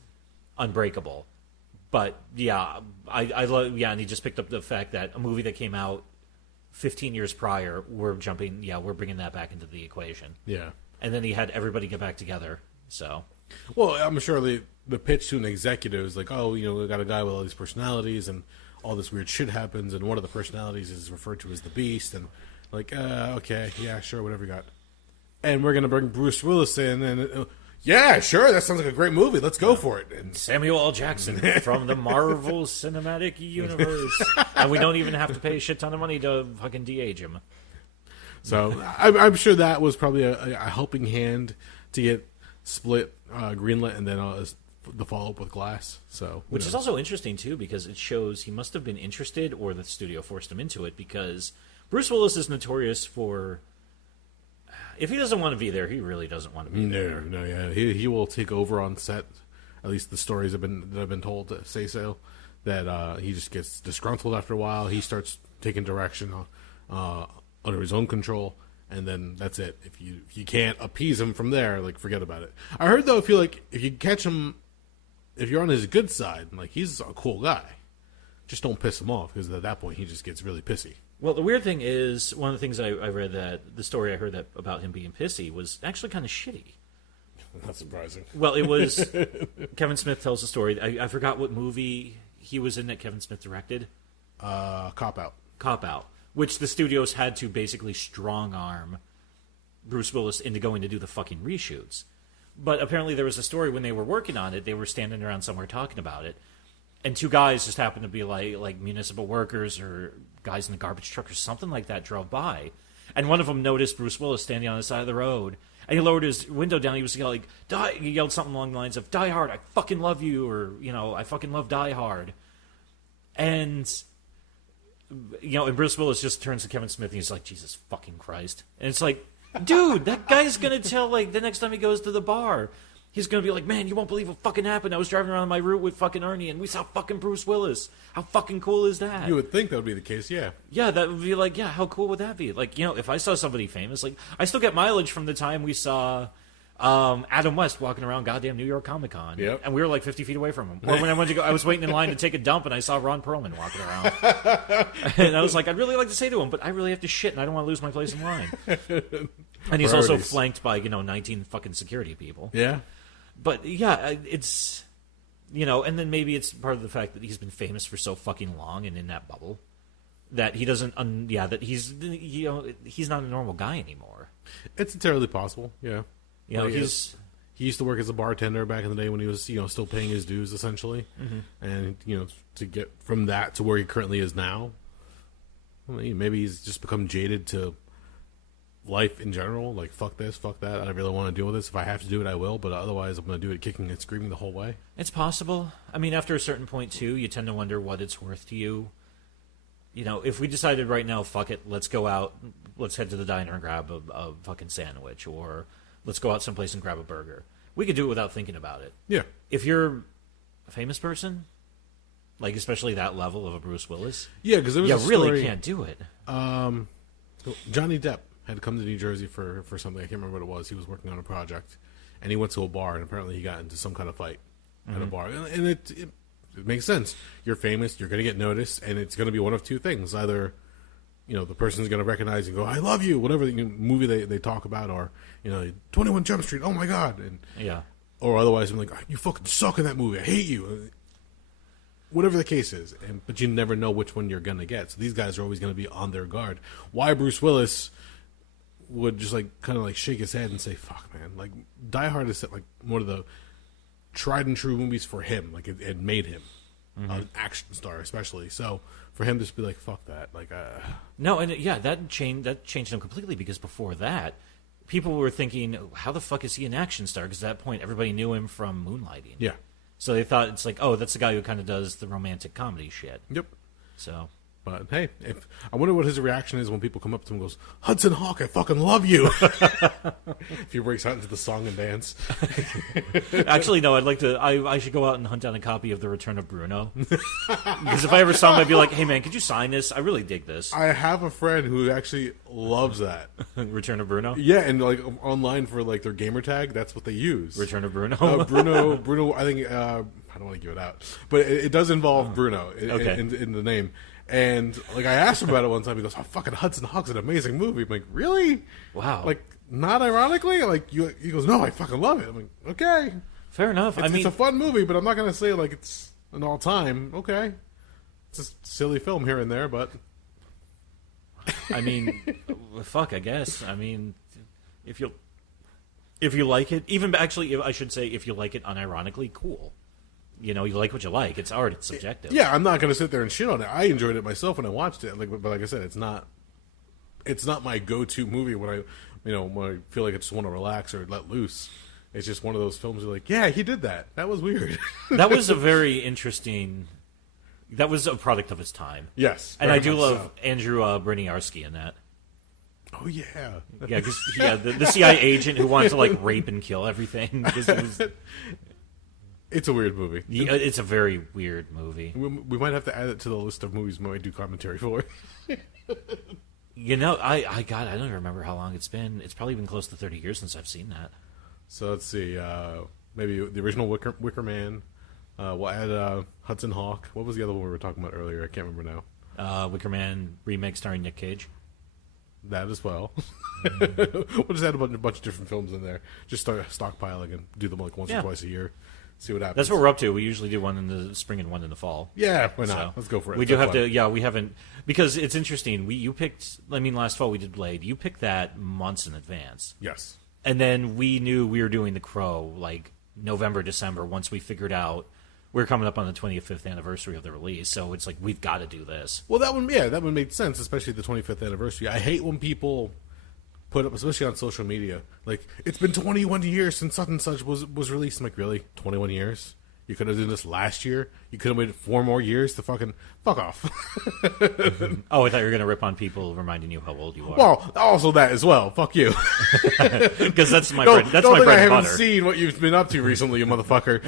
Unbreakable. But yeah, I love and he just picked up the fact that a movie that came out 15 years prior, we're bringing that back into the equation. Yeah. And then he had everybody get back together. So, well, I'm sure the pitch to an executive is like, we got a guy with all these personalities and all this weird shit happens, and one of the personalities is referred to as the Beast, and like, okay, yeah, sure, whatever you got. And we're gonna bring Bruce Willis in, and yeah, sure, that sounds like a great movie. Let's go for it. And Samuel L. Jackson from the Marvel Cinematic Universe. And we don't even have to pay a shit ton of money to fucking de-age him. So I'm sure that was probably a helping hand to get Split greenlit, and then the follow-up with Glass. So which is also interesting, too, because it shows he must have been interested, or the studio forced him into it, because Bruce Willis is notorious for... If he doesn't want to be there, he really doesn't want to be there. No, yeah. He will take over on set. At least the stories that have been told to say so. That he just gets disgruntled after a while. He starts taking direction under his own control, and then that's it. If you can't appease him from there, like, forget about it. I heard though, if you catch him, if you're on his good side, like, he's a cool guy, just don't piss him off, because at that point he just gets really pissy. Well, the weird thing is, one of the things I read, that the story I heard that about him being pissy was actually kind of shitty. Not surprising. Well, it was... Kevin Smith tells the story. I forgot what movie he was in that Kevin Smith directed. Cop Out. Cop Out. Which the studios had to basically strong-arm Bruce Willis into going to do the fucking reshoots. But apparently there was a story when they were working on it, they were standing around somewhere talking about it, and two guys just happened to be like municipal workers or guys in the garbage truck or something like that drove by. And one of them noticed Bruce Willis standing on the side of the road. And he lowered his window down. He was yelling, he yelled something along the lines of, "Die Hard, I fucking love you," or, "I fucking love Die Hard." And, and Bruce Willis just turns to Kevin Smith and he's like, "Jesus fucking Christ." And it's like, dude, that guy's going to tell, the next time he goes to the bar, he's going to be like, "Man, you won't believe what fucking happened. I was driving around my route with fucking Ernie, and we saw fucking Bruce Willis. How fucking cool is that?" You would think that would be the case, yeah. Yeah, that would be like, yeah, how cool would that be? Like, if I saw somebody famous, I still get mileage from the time we saw Adam West walking around goddamn New York Comic Con. Yep. And we were 50 feet away from him. Or when I went to go, I was waiting in line to take a dump, and I saw Ron Perlman walking around. And I was like, I'd really like to say to him, but I really have to shit, and I don't want to lose my place in line. And he's also flanked by, 19 fucking security people. Yeah. But yeah, it's, and then maybe it's part of the fact that he's been famous for so fucking long and in that bubble that he doesn't, that he's not a normal guy anymore. It's entirely possible, yeah. He used to work as a bartender back in the day when he was, still paying his dues essentially, and to get from that to where he currently is now, maybe he's just become jaded to life in general, like, fuck this, fuck that, I don't really want to deal with this. If I have to do it, I will, but otherwise I'm going to do it kicking and screaming the whole way. It's possible. I mean, after a certain point, too, you tend to wonder what it's worth to you. If we decided right now, fuck it, let's go out, let's head to the diner and grab a fucking sandwich, or let's go out someplace and grab a burger. We could do it without thinking about it. Yeah. If you're a famous person, especially that level of a Bruce Willis, yeah, because there was a story, really can't do it. Johnny Depp had come to New Jersey for something. I can't remember what it was. He was working on a project, and he went to a bar, and apparently he got into some kind of fight at a bar. And it makes sense. You're famous. You're going to get noticed, and it's going to be one of two things. Either, the person's going to recognize you and go, I love you, whatever movie they talk about, or, 21 Jump Street, oh my God. And, yeah. Or otherwise, I'm like, you fucking suck in that movie. I hate you. Whatever the case is. But you never know which one you're going to get. So these guys are always going to be on their guard. Why Bruce Willis would just kind of shake his head and say, fuck, man. Like, Die Hard is one of the tried and true movies for him. Like, it made him an action star, especially. So for him to just be like, fuck that. No, and that changed him completely, because before that, people were thinking, how the fuck is he an action star? Because at that point, everybody knew him from Moonlighting. Yeah. So they thought it's like, oh, that's the guy who kind of does the romantic comedy shit. Yep. So. But hey, I wonder what his reaction is when people come up to him and goes, Hudson Hawk, I fucking love you. If he breaks out into the song and dance. Actually, no, I'd like to. I should go out and hunt down a copy of The Return of Bruno. Because if I ever saw him, I'd be like, hey man, could you sign this? I really dig this. I have a friend who actually loves that. Return of Bruno? Yeah, and online for their gamer tag, that's what they use. Return of Bruno? Bruno, I think, I don't want to give it out. But it does involve Bruno in the name. And I asked him about it one time. He goes, "Oh, fucking Hudson Hawk's an amazing movie." I'm like, "Really? Wow!" Not ironically, he goes, "No, I fucking love it." I'm like, "Okay, fair enough." It's a fun movie, but I'm not gonna say it's an all time. Okay, it's a silly film here and there, but I mean, fuck. I guess. I mean, if you like it, even actually, I should say, if you like it unironically, cool. You like what you like. It's art. It's subjective. Yeah, I'm not going to sit there and shit on it. I enjoyed it myself when I watched it. But like I said, it's not my go-to movie when I feel like I just want to relax or let loose. It's just one of those films where yeah, he did that. That was weird. That was a very interesting. That was a product of its time. Yes, and I do love Andrew Briniarski in that. Oh yeah, yeah, because the CIA agent who wanted to rape and kill everything because it was. It's a weird movie. Yeah, it's a very weird movie. We might have to add it to the list of movies we might do commentary for. I don't even remember how long it's been. It's probably been close to 30 years since I've seen that. So let's see. Maybe the original Wicker Man. We'll add Hudson Hawk. What was the other one we were talking about earlier? I can't remember now. Wicker Man remake starring Nick Cage. That as well. We'll just add a bunch of different films in there. Just start stockpiling and do them once or twice a year. See what happens. That's what we're up to. We usually do one in the spring and one in the fall. Yeah, why not? So let's go for it. We do have to. Yeah, we haven't, because it's interesting. You picked. Last fall we did Blade. You picked that months in advance. Yes. And then we knew we were doing The Crow November, December. Once we figured out we're coming up on the 25th anniversary of the release, so it's we've got to do this. Well, that one made sense, especially the 25th anniversary. I hate when people put up, especially on social media, it's been 21 years since such and such was released. I'm like, really? 21 years? You could have done this last year? You could have waited 4 more years to fucking fuck off. Oh, I thought you were going to rip on people reminding you how old you are. Well, also that as well. Fuck you. Because that's my bread. That's my bread and butter. I haven't seen what you've been up to recently, you motherfucker.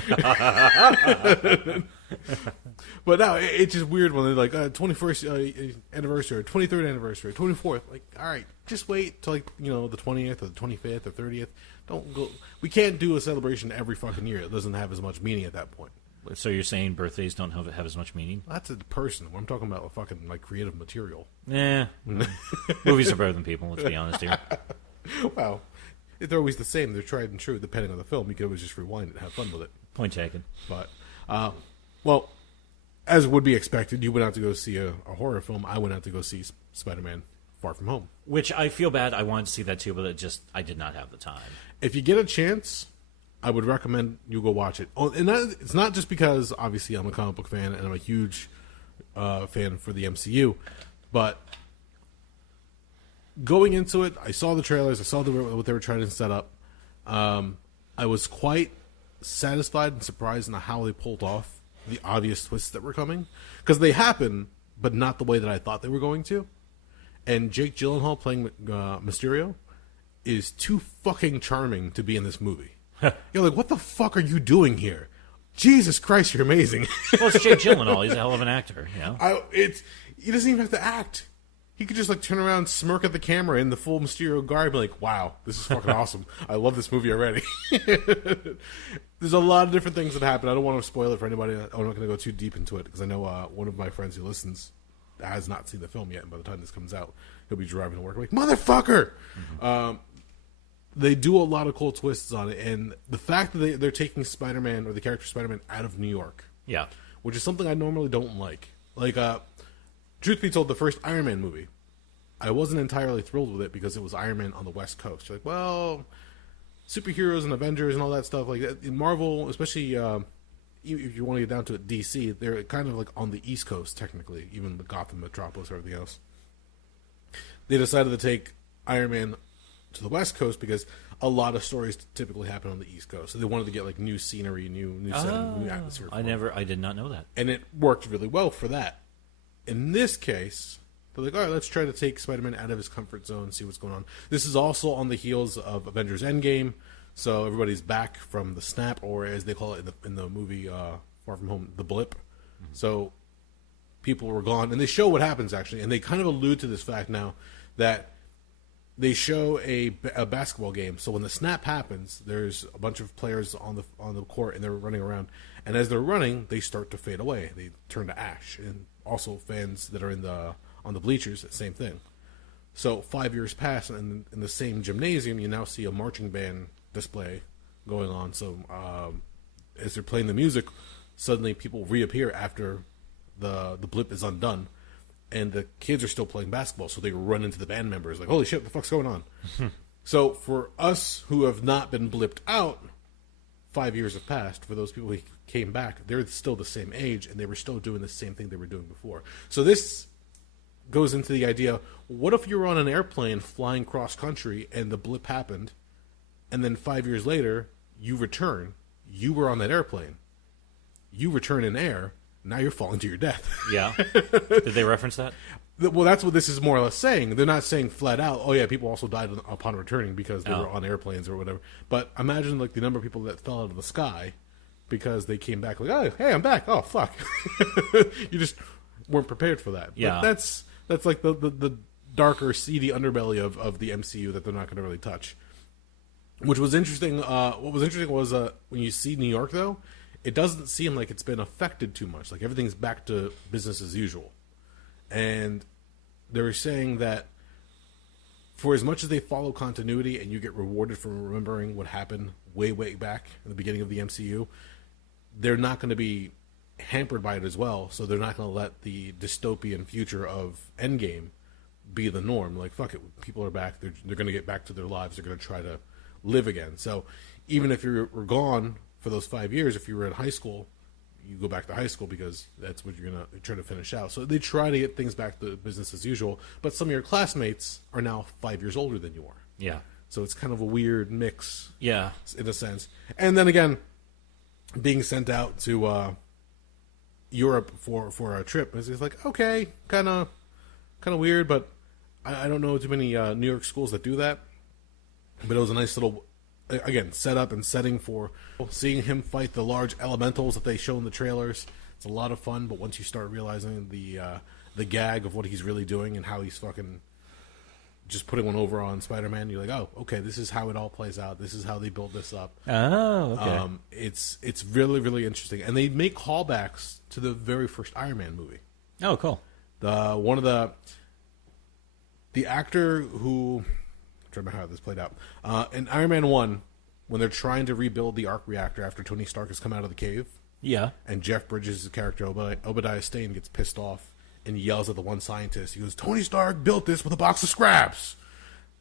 But no, it's just weird when they're 21st anniversary, or 23rd anniversary, or 24th. All right, just wait till the 20th or the 25th or 30th. Don't go. We can't do a celebration every fucking year. It doesn't have as much meaning at that point. So you're saying birthdays don't have as much meaning? That's a person. I'm talking about fucking creative material. Yeah, movies are better than people. Let's be honest here. Well, they're always the same. They're tried and true. Depending on the film, you can always just rewind it and have fun with it. Point taken. But, well, as would be expected, you went out to go see a horror film. I went out to go see Spider-Man Far From Home. Which I feel bad. I wanted to see that too, but I did not have the time. If you get a chance, I would recommend you go watch it. Oh, and it's not just because, obviously, I'm a comic book fan and I'm a huge fan for the MCU, but going into it, I saw the trailers, I saw what they were trying to set up. I was quite satisfied and surprised in how they pulled off the obvious twists that were coming, because they happen, but not the way that I thought they were going to. And Jake Gyllenhaal playing Mysterio is too fucking charming to be in this movie. You're what the fuck are you doing here? Jesus Christ, you're amazing. Well, it's Jake Gyllenhaal. He's a hell of an actor. He doesn't even have to act. he could just like turn around, smirk at the camera in the full Mysterio garb, be like, "Wow, this is fucking awesome! I love this movie already." There's a lot of different things that happen. I don't want to spoil it for anybody. I'm not going to go too deep into it because I know one of my friends who listens has not seen the film yet, and by the time this comes out, he'll be driving to work like, "Motherfucker!" Mm-hmm. They do a lot of cool twists on it, and the fact that they're taking Spider-Man or the character Spider-Man out of New York, which is something I normally don't like. Like, truth be told, the first Iron Man movie, I wasn't entirely thrilled with it because it was Iron Man on the West Coast. You're like, well, superheroes and Avengers and all that stuff, like in Marvel, especially if you want to get down to it, DC, they're kind of like on the East Coast technically, even the Gotham Metropolis or everything else. They decided to take Iron Man to the West Coast because a lot of stories typically happen on the East Coast, so they wanted to get like new scenery, new setting, new atmosphere. I did not know that, and it worked really well for that. In this case, they're like, all right, let's try to take Spider-Man out of his comfort zone, see what's going on. This is also on the heels of Avengers Endgame, so everybody's back from the snap, or as they call it in the movie Far From Home, the blip. Mm-hmm. So people were gone, and they show what happens actually, and they kind of allude to this fact now that they show a basketball game. So when the snap happens, there's a bunch of players on the court, and they're running around. And as they're running, they start to fade away. They turn to ash. And also fans that are on the bleachers, same thing. So 5 years pass, and in the same gymnasium, you now see a marching band display going on. So as they're playing the music, suddenly people reappear after the blip is undone. And the kids are still playing basketball, so they run into the band members like, holy shit, what the fuck's going on? So for us who have not been blipped out, 5 years have passed. For those people who came back, they're still the same age, and they were still doing the same thing they were doing before. So this goes into the idea, what if you were on an airplane flying cross-country, and the blip happened, and then 5 years later, you return, you were on that airplane, you return in air, now you're falling to your death. Yeah. Did they reference that? Well, that's what this is more or less saying. They're not saying flat out, oh yeah, people also died upon returning because they were on airplanes or whatever. But imagine like the number of people that fell out of the sky because they came back like, oh, hey, I'm back. Oh, fuck. You just weren't prepared for that. Yeah. But that's like the darker, seedy underbelly of the MCU that they're not going to really touch. Which was interesting. What was interesting was when you see New York, though, it doesn't seem like it's been affected too much. Like, everything's back to business as usual. And they were saying that for as much as they follow continuity and you get rewarded for remembering what happened way, way back in the beginning of the MCU, they're not going to be hampered by it as well. So they're not going to let the dystopian future of Endgame be the norm. Like, fuck it. People are back. They're going to get back to their lives. They're going to try to live again. So even if you were gone for those 5 years, if you were in high school, you go back to high school because that's what you're going to try to finish out. So they try to get things back to business as usual, but some of your classmates are now 5 years older than you are. Yeah. So it's kind of a weird mix. Yeah. In a sense. And then again, being sent out to Europe for a trip, it's like, okay, kind of weird, but I don't know too many New York schools that do that. But it was a nice little, again, setup and setting for seeing him fight the large elementals that they show in the trailers. It's a lot of fun, but once you start realizing the gag of what he's really doing and how he's fucking just putting one over on Spider-Man, you're like, oh, okay, this is how it all plays out. This is how they build this up. Oh, okay. It's really, really interesting. And they make callbacks to the very first Iron Man movie. Oh, cool. One of the actor who... I don't remember how this played out. In Iron Man 1, when they're trying to rebuild the arc reactor after Tony Stark has come out of the cave, yeah, and Jeff Bridges' character, Obadiah Stane, gets pissed off and yells at the one scientist. He goes, Tony Stark built this with a box of scraps.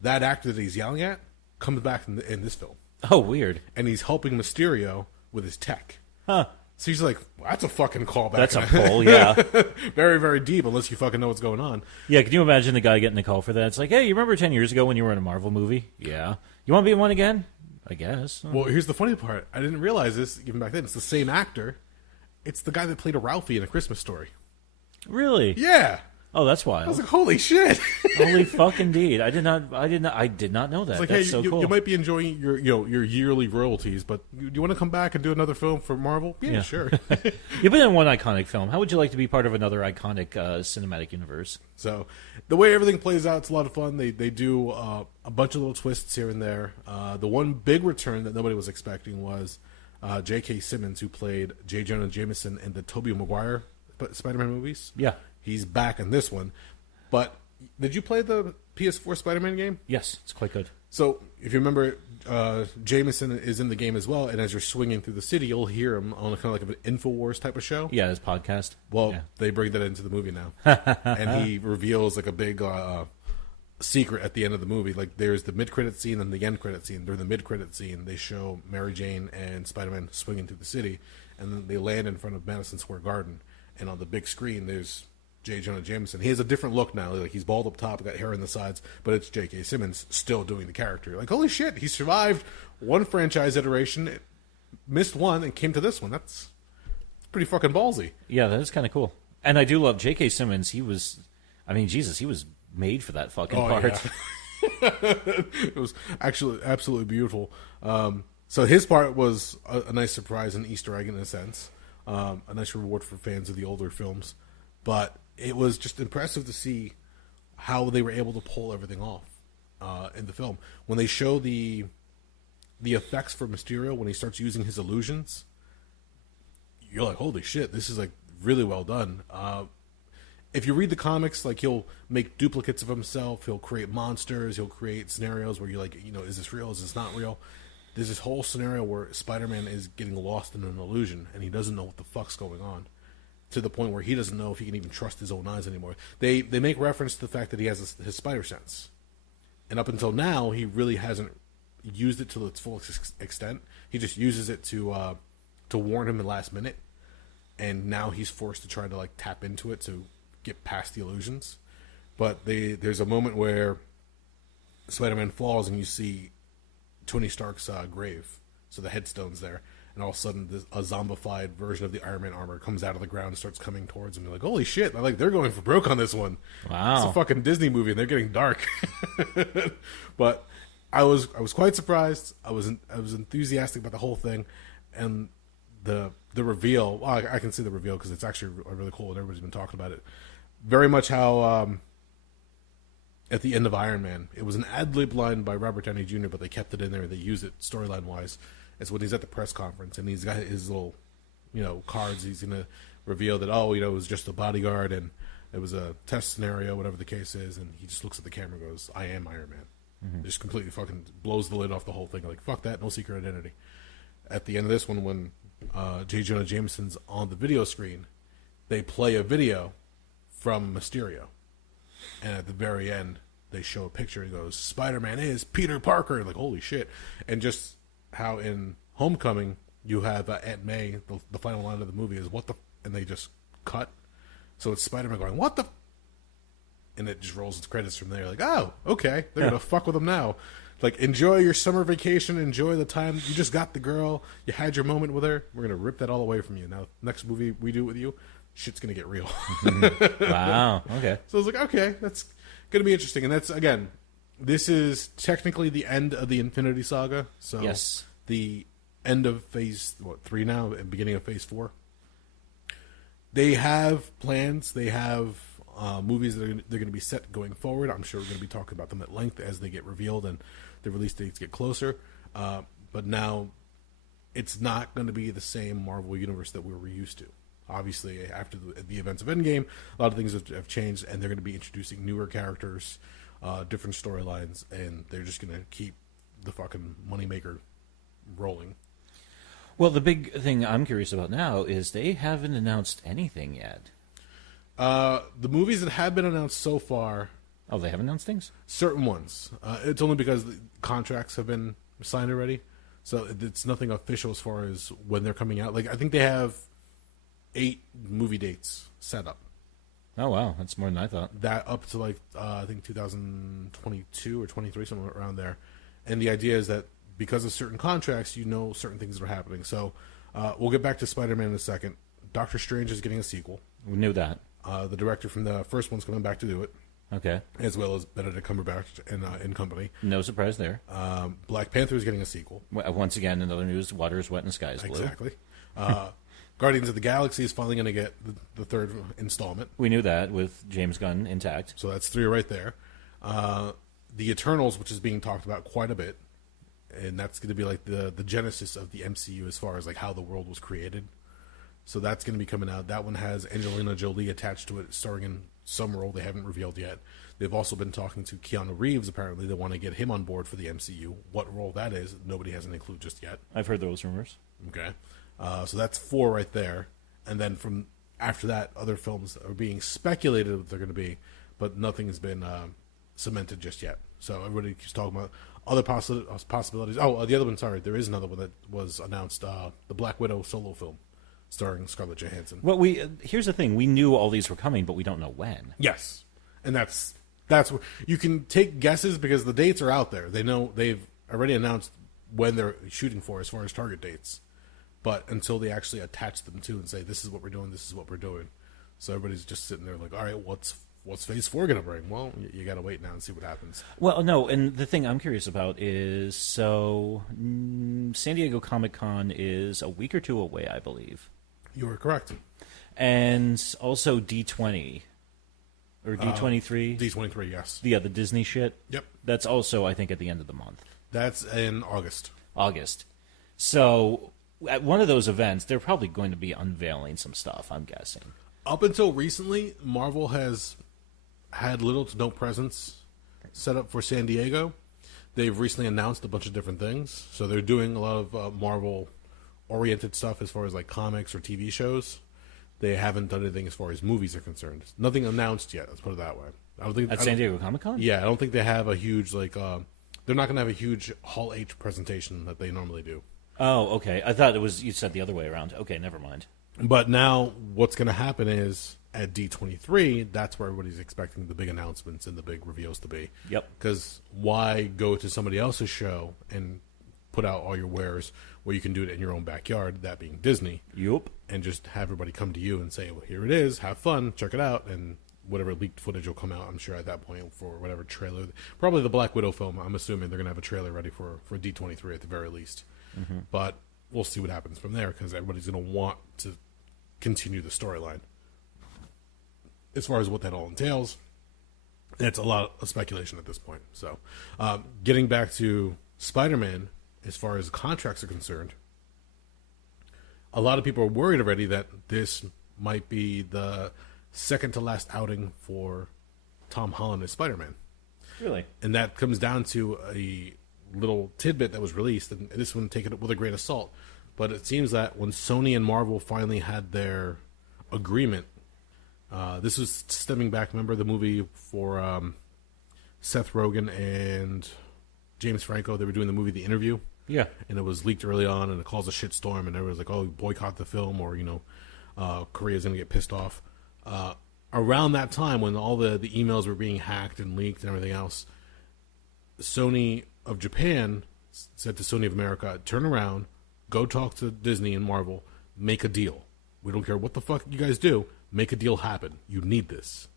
That actor that he's yelling at comes back in this film. Oh, weird. And he's helping Mysterio with his tech. Huh. So he's like, well, that's a fucking callback. That's a pull, yeah. Very, very deep, unless you fucking know what's going on. Yeah, can you imagine the guy getting the call for that? It's like, hey, you remember 10 years ago when you were in a Marvel movie? Yeah. You want to be in one again? I guess. Well, here's the funny part. I didn't realize this even back then. It's the same actor. It's the guy that played a Ralphie in A Christmas Story. Really? Yeah. Oh, that's I was wild. like, holy shit! Holy fuck, indeed. I did not know that. It's like, That's hey, so cool. you might be enjoying your yearly royalties, but you want to come back and do another film for Marvel? Yeah, sure. You've been in one iconic film. How would you like to be part of another iconic cinematic universe? So the way everything plays out, it's a lot of fun. They do a bunch of little twists here and there. The one big return that nobody was expecting was J.K. Simmons, who played J. Jonah Jameson in the Tobey Maguire Spider-Man movies. Yeah. He's back in this one. But did you play the PS4 Spider-Man game? Yes, it's quite good. So if you remember, Jameson is in the game as well, and as you're swinging through the city, you'll hear him on kind of like an InfoWars type of show. Yeah, his podcast. Well, yeah. they bring that into the movie now, and he reveals like a big secret at the end of the movie. Like there's the mid-credit scene and the end credit scene. During the mid-credit scene, they show Mary Jane and Spider-Man swinging through the city, and then they land in front of Madison Square Garden, and on the big screen there's J. Jonah Jameson. He has a different look now. Like he's bald up top, got hair on the sides, but it's J.K. Simmons still doing the character. Like, holy shit, he survived one franchise iteration, missed one, and came to this one. That's pretty fucking ballsy. Yeah, that is kind of cool. And I do love J.K. Simmons. He was made for that fucking part. Yeah. It was actually absolutely beautiful. So his part was a nice surprise and Easter egg in a sense. A nice reward for fans of the older films. But it was just impressive to see how they were able to pull everything off in the film. When they show the effects for Mysterio, when he starts using his illusions, you're like, holy shit, this is like really well done. If you read the comics, like he'll make duplicates of himself, he'll create monsters, he'll create scenarios where you're like, is this real, is this not real? There's this whole scenario where Spider-Man is getting lost in an illusion and he doesn't know what the fuck's going on, to the point where he doesn't know if he can even trust his own eyes anymore. They make reference to the fact that he has his spider sense, and up until now he really hasn't used it to its full extent. He just uses it to warn him the last minute, and now he's forced to try to like tap into it to get past the illusions. But there's a moment where Spider-Man falls and you see Tony Stark's grave, so the headstone's there. And all of a sudden, a zombified version of the Iron Man armor comes out of the ground and starts coming towards him. You're like, holy shit, they're going for broke on this one. Wow. It's a fucking Disney movie, and they're getting dark. But I was quite surprised. I was enthusiastic about the whole thing. And the reveal, well, I can see the reveal because it's actually really cool, and everybody's been talking about it. Very much how, at the end of Iron Man, it was an ad-lib line by Robert Downey Jr., but they kept it in there, and they used it storyline-wise. It's when he's at the press conference and he's got his little, cards. He's going to reveal that, it was just a bodyguard and it was a test scenario, whatever the case is. And he just looks at the camera and goes, I am Iron Man. Mm-hmm. Just completely fucking blows the lid off the whole thing. Like, fuck that, no secret identity. At the end of this one, when J. Jonah Jameson's on the video screen, they play a video from Mysterio. And at the very end, they show a picture and goes, Spider-Man is Peter Parker. Like, holy shit. And just how in Homecoming you have Aunt May, the final line of the movie is what the, and they just cut, so it's Spider-Man going what the, and it just rolls its credits from there. Like, oh, okay, they're gonna fuck with them now. Like, enjoy your summer vacation, enjoy the time you just got the girl, you had your moment with her. We're gonna rip that all away from you now. Next movie we do with you, shit's gonna get real. Wow. Okay. So I was like, okay, that's gonna be interesting, and that's again. This is technically the end of the Infinity Saga. So yes. The end of Phase 3 now, and beginning of Phase 4. They have plans. They have movies that they're going to be set going forward. I'm sure we're going to be talking about them at length as they get revealed and the release dates get closer. But now it's not going to be the same Marvel universe that we were used to. Obviously, after the events of Endgame, a lot of things have changed, and they're going to be introducing newer characters, different storylines, and they're just going to keep the fucking moneymaker rolling. Well, the big thing I'm curious about now is they haven't announced anything yet. The movies that have been announced so far... Oh, they haven't announced things? Certain ones. It's only because the contracts have been signed already, so it's nothing official as far as when they're coming out. Like, I think they have 8 movie dates set up. Oh, wow. That's more than I thought. That up to, like, I think 2022 or 23, somewhere around there. And the idea is that because of certain contracts, certain things that are happening. So we'll get back to Spider-Man in a second. Doctor Strange is getting a sequel. We knew that. The director from the first one's coming back to do it, Okay. as well as Benedict Cumberbatch in company. No surprise there. Black Panther is getting a sequel. Once again, in other news, water is wet and the sky is blue. Exactly. Guardians of the Galaxy is finally going to get the third installment. We knew that with James Gunn intact. So that's 3 right there. The Eternals, which is being talked about quite a bit, and that's going to be like the genesis of the MCU as far as like how the world was created. So that's going to be coming out. That one has Angelina Jolie attached to it, starring in some role they haven't revealed yet. They've also been talking to Keanu Reeves. Apparently, they want to get him on board for the MCU. What role that is, nobody has any clue just yet. I've heard those rumors. Okay, so that's 4 right there, and then from after that, other films are being speculated what they're going to be, but nothing's been cemented just yet. So everybody keeps talking about other possibilities. Oh, the other one. Sorry, there is another one that was announced. The Black Widow solo film, starring Scarlett Johansson. Well, here's the thing: we knew all these were coming, but we don't know when. Yes, and that's where you can take guesses because the dates are out there. They know they've already announced when they're shooting for as far as target dates, but until they actually attach them to and say this is what we're doing, this is what we're doing, so everybody's just sitting there like, all right, what's Phase 4 going to bring? Well, you got to wait now and see what happens. Well, no, and the thing I'm curious about is San Diego Comic-Con is a week or 2 away, I believe. You are correct. And also D20 or D23. D23, yes. Yeah, the Disney shit. Yep. That's also, I think, at the end of the month. That's in August. So at one of those events, they're probably going to be unveiling some stuff, I'm guessing. Up until recently, Marvel has had little to no presence set up for San Diego. They've recently announced a bunch of different things. So they're doing a lot of Marvel-oriented stuff as far as like comics or TV shows. They haven't done anything as far as movies are concerned. Nothing announced yet, let's put it that way. At San Diego Comic-Con? Yeah, I don't think they have a huge, like, they're not going to have a huge Hall H presentation that they normally do. Oh, okay. I thought you said the other way around. Okay, never mind. But now what's going to happen is at D23, that's where everybody's expecting the big announcements and the big reveals to be. Yep. Because why go to somebody else's show and put out all your wares where you can do it in your own backyard, that being Disney. Yup. And just have everybody come to you and say, well, here it is, have fun, check it out, and whatever leaked footage will come out, I'm sure, at that point for whatever trailer. Probably the Black Widow film, I'm assuming they're going to have a trailer ready for D23 at the very least. Mm-hmm. But we'll see what happens from there because everybody's going to want to continue the storyline. As far as what that all entails, it's a lot of speculation at this point. So, getting back to Spider-Man, as far as contracts are concerned, a lot of people are worried already that this might be the second to last outing for Tom Holland as Spider-Man. Really? And that comes down to a little tidbit that was released, and this one take it with a grain of salt. But it seems that when Sony and Marvel finally had their agreement, this was stemming back, remember the movie for Seth Rogen and James Franco? They were doing the movie The Interview. Yeah. And it was leaked early on, and it caused a shitstorm, and everyone was like, oh, boycott the film, or, Korea's going to get pissed off. Around that time, when all the emails were being hacked and leaked and everything else, Sony of Japan said to Sony of America, turn around, go talk to Disney and Marvel, make a deal. We don't care what the fuck you guys do, make a deal happen. You need this.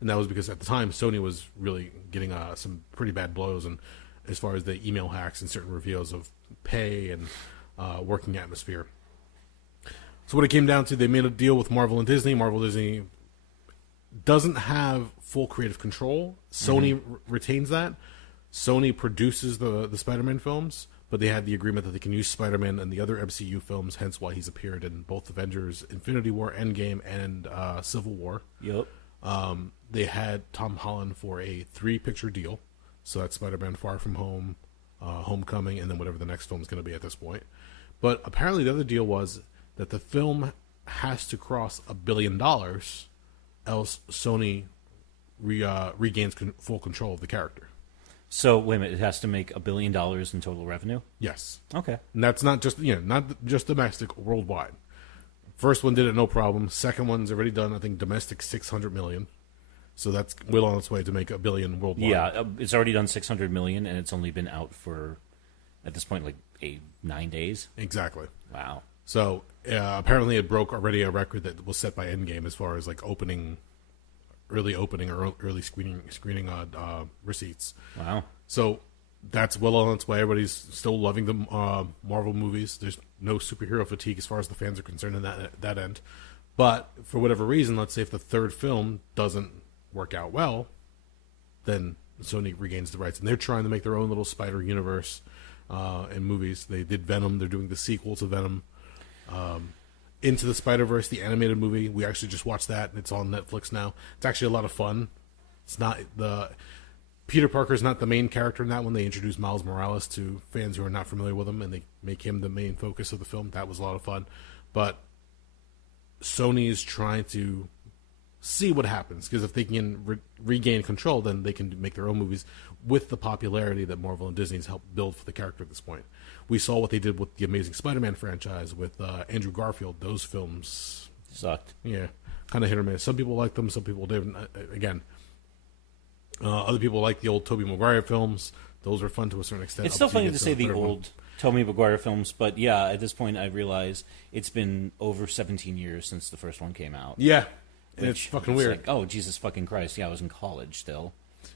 And that was because at the time, Sony was really getting some pretty bad blows, and as far as the email hacks and certain reveals of pay and working atmosphere. So what it came down to, they made a deal with Marvel and Disney. Disney doesn't have full creative control. Sony retains that. Sony produces the Spider-Man films, but they had the agreement that they can use Spider-Man and the other MCU films, hence why he's appeared in both Avengers, Infinity War, Endgame, and Civil War. Yep. They had Tom Holland for a 3-picture deal. So that's Spider-Man Far From Home, Homecoming, and then whatever the next film is going to be at this point. But apparently the other deal was that the film has to cross $1 billion, else Sony regains full control of the character. So, wait a minute, it has to make $1 billion in total revenue? Yes. Okay. And that's not just, not just domestic, worldwide. First one did it no problem. Second one's already done, I think, domestic $600 million. So that's well on its way to make $1 billion worldwide. Yeah, it's already done $600 million, and it's only been out for, at this point, like 9 days. Exactly. Wow. So apparently it broke already a record that was set by Endgame as far as like opening early opening or early screening receipts. Wow. So that's well on its way. Everybody's still loving the Marvel movies. There's no superhero fatigue as far as the fans are concerned in that end. But for whatever reason, let's say if the third film doesn't work out well, then Sony regains the rights, and they're trying to make their own little Spider universe in movies. They did Venom. They're doing the sequel to Venom. Into the Spider-Verse, the animated movie. We actually just watched that. It's on Netflix now. It's actually a lot of fun. It's not Peter Parker's not the main character in that one. They introduce Miles Morales to fans who are not familiar with him, and they make him the main focus of the film. That was a lot of fun. But Sony is trying to see what happens, because if they can regain control, then they can make their own movies with the popularity that Marvel and Disney's helped build for the character at this point. We saw what they did with the Amazing Spider-Man franchise with Andrew Garfield. Those films sucked. Yeah, kind of hit or miss. Some people liked them, some people didn't. Again, other people like the old Tobey Maguire films. Those were fun to a certain extent. It's still funny to say the old Tobey Maguire films, but yeah, at this point I realize it's been over 17 years since the first one came out. Yeah, and it's fucking weird. Like, oh, Jesus fucking Christ. Yeah, I was in college still.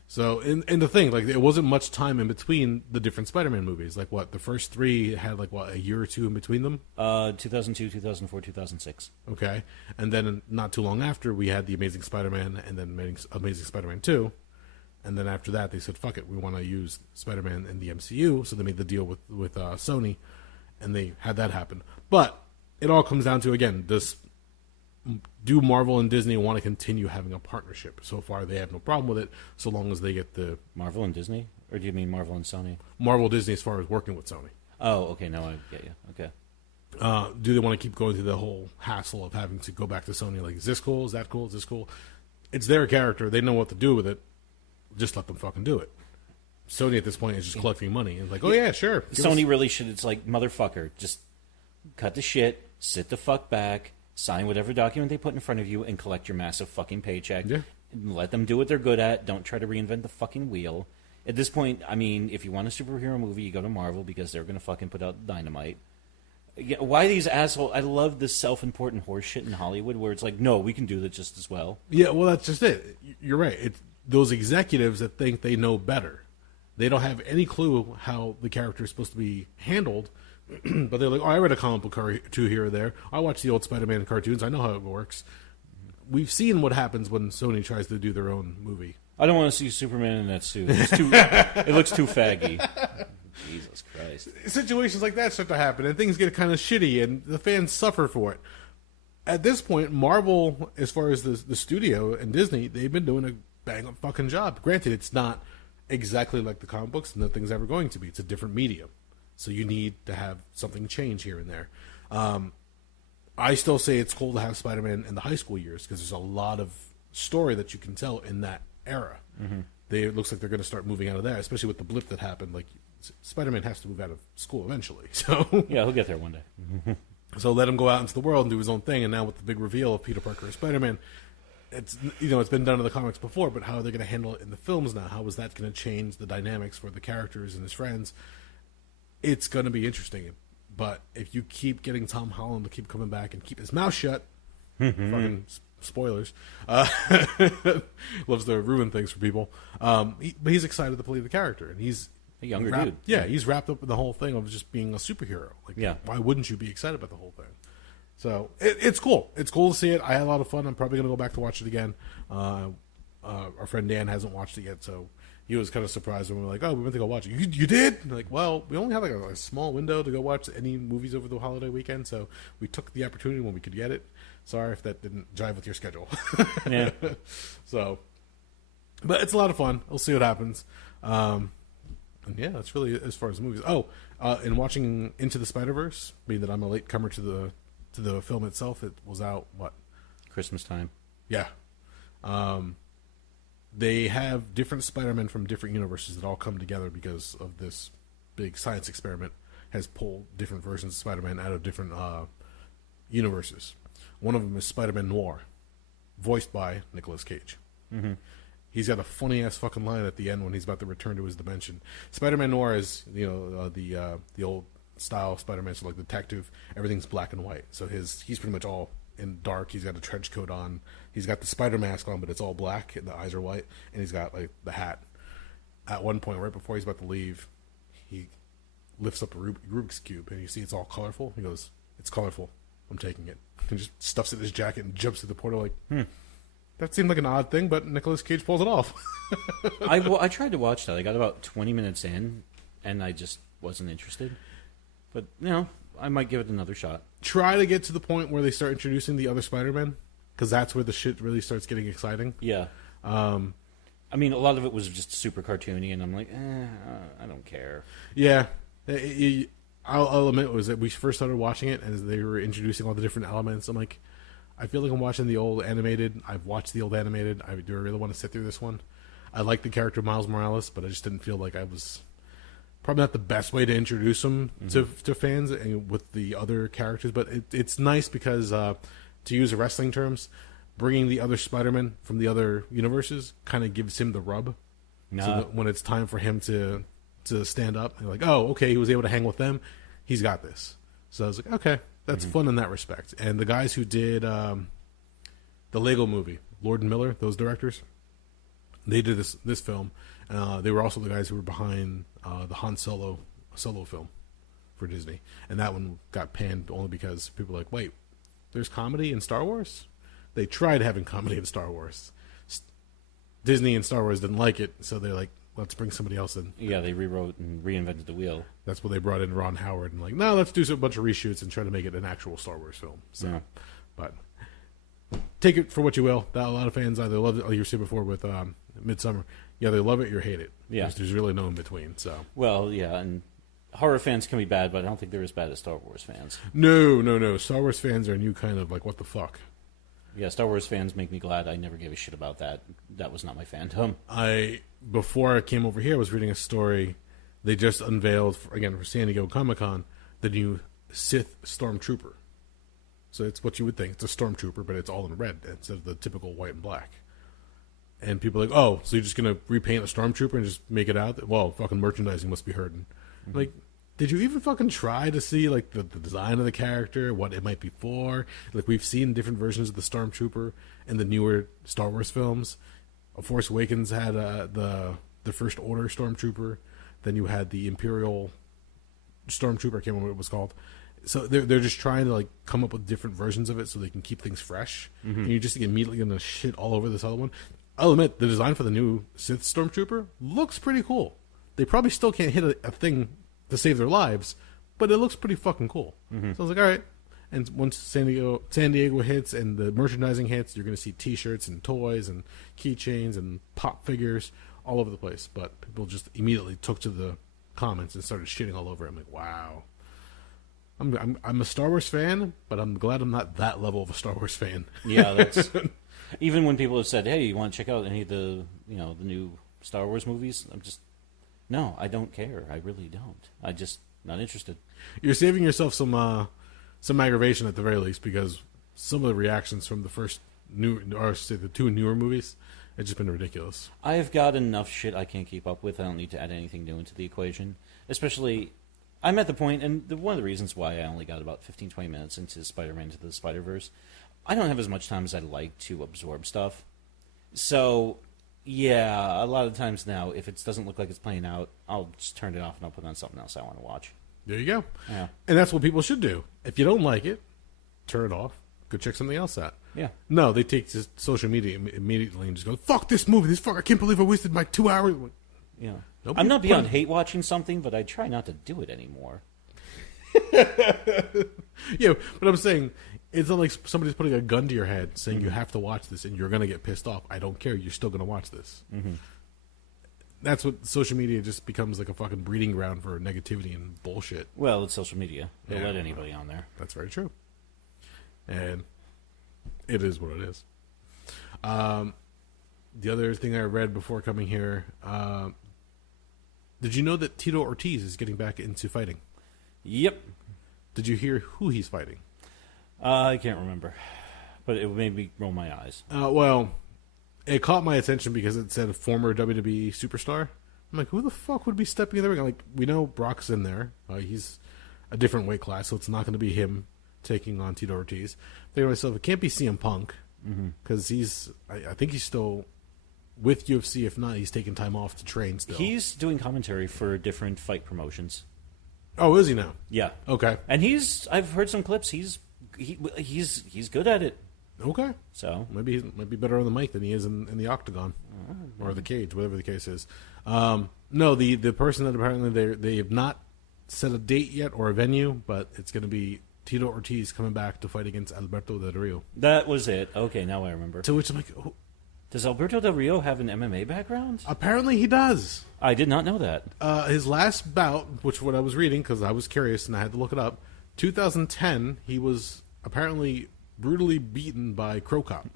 So, and the thing, like, there wasn't much time in between the different Spider-Man movies. Like, what, the first three had, like, what, a year or two in between them? 2002, 2004, 2006. Okay. And then not too long after, we had The Amazing Spider-Man and then Amazing Spider-Man 2. And then after that, they said, fuck it, we want to use Spider-Man in the MCU. So they made the deal with Sony, and they had that happen. But it all comes down to, again, do Marvel and Disney want to continue having a partnership? So far, they have no problem with it, so long as they get the... Marvel and Disney? Or do you mean Marvel and Sony? Marvel Disney as far as working with Sony. Oh, okay, now I get you. Okay. Do they want to keep going through the whole hassle of having to go back to Sony? Like, is this cool? Is that cool? Is this cool? It's their character. They know what to do with it. Just let them fucking do it. Sony at this point is just collecting money. And like, oh yeah, sure. Sony really should. It's like, motherfucker, just cut the shit, sit the fuck back, sign whatever document they put in front of you, and collect your massive fucking paycheck. Yeah. And let them do what they're good at. Don't try to reinvent the fucking wheel. At this point, I mean, if you want a superhero movie, you go to Marvel, because they're going to fucking put out Dynamite. Yeah, why these assholes? I love this self-important horse shit in Hollywood where it's like, no, we can do that just as well. Yeah, well, that's just it. You're right. It's those executives that think they know better. They don't have any clue how the character is supposed to be handled. But they're like, oh, I read a comic book or two here or there. I watch the old Spider-Man cartoons. I know how it works. We've seen what happens when Sony tries to do their own movie. I don't want to see Superman in that suit. It looks too faggy. Jesus Christ. Situations like that start to happen, and things get kind of shitty, and the fans suffer for it. At this point, Marvel, as far as the studio and Disney, they've been doing a bang-up fucking job. Granted, it's not exactly like the comic books, nothing's ever going to be. It's a different medium. So you need to have something change here and there. I still say it's cool to have Spider-Man in the high school years, because there's a lot of story that you can tell in that era. Mm-hmm. It looks like they're going to start moving out of that, especially with the blip that happened. Like, Spider-Man has to move out of school eventually. So yeah, he'll get there one day. So let him go out into the world and do his own thing. And now with the big reveal of Peter Parker as Spider-Man, it's been done in the comics before, but how are they going to handle it in the films now? How is that going to change the dynamics for the characters and his friends? It's going to be interesting. But if you keep getting Tom Holland to keep coming back and keep his mouth shut, fucking spoilers, loves to ruin things for people. But he's excited to play the character, and he's a younger dude. Yeah, he's wrapped up in the whole thing of just being a superhero. Like, yeah. Why wouldn't you be excited about the whole thing? So it's cool. It's cool to see it. I had a lot of fun. I'm probably going to go back to watch it again. Our friend Dan hasn't watched it yet, so he was kind of surprised when we were like, oh, we went to go watch it. You did? And like, well, we only had like a small window to go watch any movies over the holiday weekend, so we took the opportunity when we could get it. Sorry if that didn't jive with your schedule. Yeah. So, but it's a lot of fun. We'll see what happens. And yeah, that's really as far as the movies. Oh, in watching Into the Spider-Verse, being that I'm a late comer to the film itself, it was out, what? Christmas time. Yeah. They have different Spider-Men from different universes that all come together because of this big science experiment has pulled different versions of Spider-Man out of different universes. One of them is Spider-Man Noir, voiced by Nicolas Cage. Mm-hmm. He's got a funny-ass fucking line at the end when he's about to return to his dimension. Spider-Man Noir is, the old style Spider-Man, so like detective, everything's black and white. So he's pretty much all in dark. He's got a trench coat on. He's got the spider mask on, but it's all black, and the eyes are white, and he's got like the hat. At one point, right before he's about to leave, he lifts up a Rubik's Cube, and you see it's all colorful. He goes, "It's colorful. I'm taking it." He just stuffs it in his jacket and jumps through the portal like, That seemed like an odd thing, but Nicolas Cage pulls it off. I tried to watch that. I got about 20 minutes in, and I just wasn't interested. But, I might give it another shot. Try to get to the point where they start introducing the other Spider-Man, because that's where the shit really starts getting exciting. Yeah. I mean, a lot of it was just super cartoony, and I'm like, I don't care. Yeah. I'll admit, was that we first started watching it, as they were introducing all the different elements. I'm like, I feel like I'm watching the old animated. I've watched the old animated. Do I really want to sit through this one? I like the character Miles Morales, but I just didn't feel like I was... Probably not the best way to introduce him to fans and with the other characters, but it's nice because, to use wrestling terms, bringing the other Spider-Man from the other universes kind of gives him the rub. No. So that when it's time for him to stand up, you're like, oh, okay, he was able to hang with them. He's got this. So I was like, okay, that's fun in that respect. And the guys who did the Lego movie, Lord and Miller, those directors, they did this film. They were also the guys who were behind the Han Solo film for Disney. And that one got panned only because people were like, wait, there's comedy in Star Wars? They tried having comedy in Star Wars. Disney and Star Wars didn't like it, so they're like, let's bring somebody else in. Yeah, they rewrote and reinvented the wheel. That's when they brought in Ron Howard and like, no, let's do a bunch of reshoots and try to make it an actual Star Wars film. So, but take it for what you will. A lot of fans either love it, like you said before with Midsommar. Yeah, they love it or hate it. Yeah. There's really no in between. So. Well, yeah, and horror fans can be bad, but I don't think they're as bad as Star Wars fans. No. Star Wars fans are a new kind of like, what the fuck? Yeah, Star Wars fans make me glad. I never gave a shit about that. That was not my fandom. Before I came over here, I was reading a story. They just unveiled, for San Diego Comic-Con, the new Sith Stormtrooper. So it's what you would think. It's a Stormtrooper, but it's all in red instead of the typical white and black. And people are like, oh, so you're just going to repaint a Stormtrooper and just make it out? Well, fucking merchandising must be hurting. Mm-hmm. Like, did you even fucking try to see, like, the design of the character, what it might be for? Like, we've seen different versions of the Stormtrooper in the newer Star Wars films. Force Awakens had the First Order Stormtrooper. Then you had the Imperial Stormtrooper. I can't remember what it was called. So they're just trying to, like, come up with different versions of it so they can keep things fresh. Mm-hmm. And you're just immediately going to shit all over this other one. I'll admit, the design for the new Sith Stormtrooper looks pretty cool. They probably still can't hit a thing to save their lives, but it looks pretty fucking cool. Mm-hmm. So I was like, all right. And once San Diego hits and the merchandising hits, you're going to see T-shirts and toys and keychains and pop figures all over the place. But people just immediately took to the comments and started shitting all over it. I'm like, wow. I'm a Star Wars fan, but I'm glad I'm not that level of a Star Wars fan. Yeah, that's... Even when people have said, hey, you want to check out any of the new Star Wars movies? I'm just, no, I don't care. I really don't. I just not interested. You're saving yourself some aggravation at the very least, because some of the reactions from the the two newer movies, it's just been ridiculous. I've got enough shit I can't keep up with. I don't need to add anything new into the equation. Especially, I'm at the point, and one of the reasons why I only got about 15, 20 minutes into Spider-Man Into the Spider-Verse, I don't have as much time as I'd like to absorb stuff. So, yeah, a lot of times now, if it doesn't look like it's playing out, I'll just turn it off and I'll put on something else I want to watch. There you go. Yeah. And that's what people should do. If you don't like it, turn it off. Go check something else out. Yeah. No, they take to social media immediately and just go, fuck this movie. I can't believe I wasted my 2 hours. Yeah. I'm not beyond hate watching something, but I try not to do it anymore. Yeah, but I'm saying, it's not like somebody's putting a gun to your head saying you have to watch this and you're going to get pissed off. I don't care. You're still going to watch this. Mm-hmm. That's what social media just becomes, like a fucking breeding ground for negativity and bullshit. Well, it's social media. They'll let anybody on there. That's very true. And it is what it is. The other thing I read before coming here, did you know that Tito Ortiz is getting back into fighting? Yep. Did you hear who he's fighting? I can't remember, but it made me roll my eyes. Well, it caught my attention because it said former WWE superstar. I'm like, who the fuck would be stepping in the ring? Like, we know Brock's in there. He's a different weight class, so it's not going to be him taking on Tito Ortiz. They to myself, it can't be CM Punk because I think he's still with UFC. If not, he's taking time off to train still. He's doing commentary for different fight promotions. Oh, is he now? Yeah. Okay. And I've heard some clips. He's good at it. Okay. So maybe he might be better on the mic than he is in the octagon or the cage, whatever the case is. No, the person that apparently they have not set a date yet or a venue, but it's going to be Tito Ortiz coming back to fight against Alberto Del Rio. That was it. Okay, now I remember. To which I'm like, oh. Does Alberto Del Rio have an MMA background? Apparently he does. I did not know that. His last bout, which what I was reading because I was curious and I had to look it up, 2010, he was apparently brutally beaten by Crow Cop.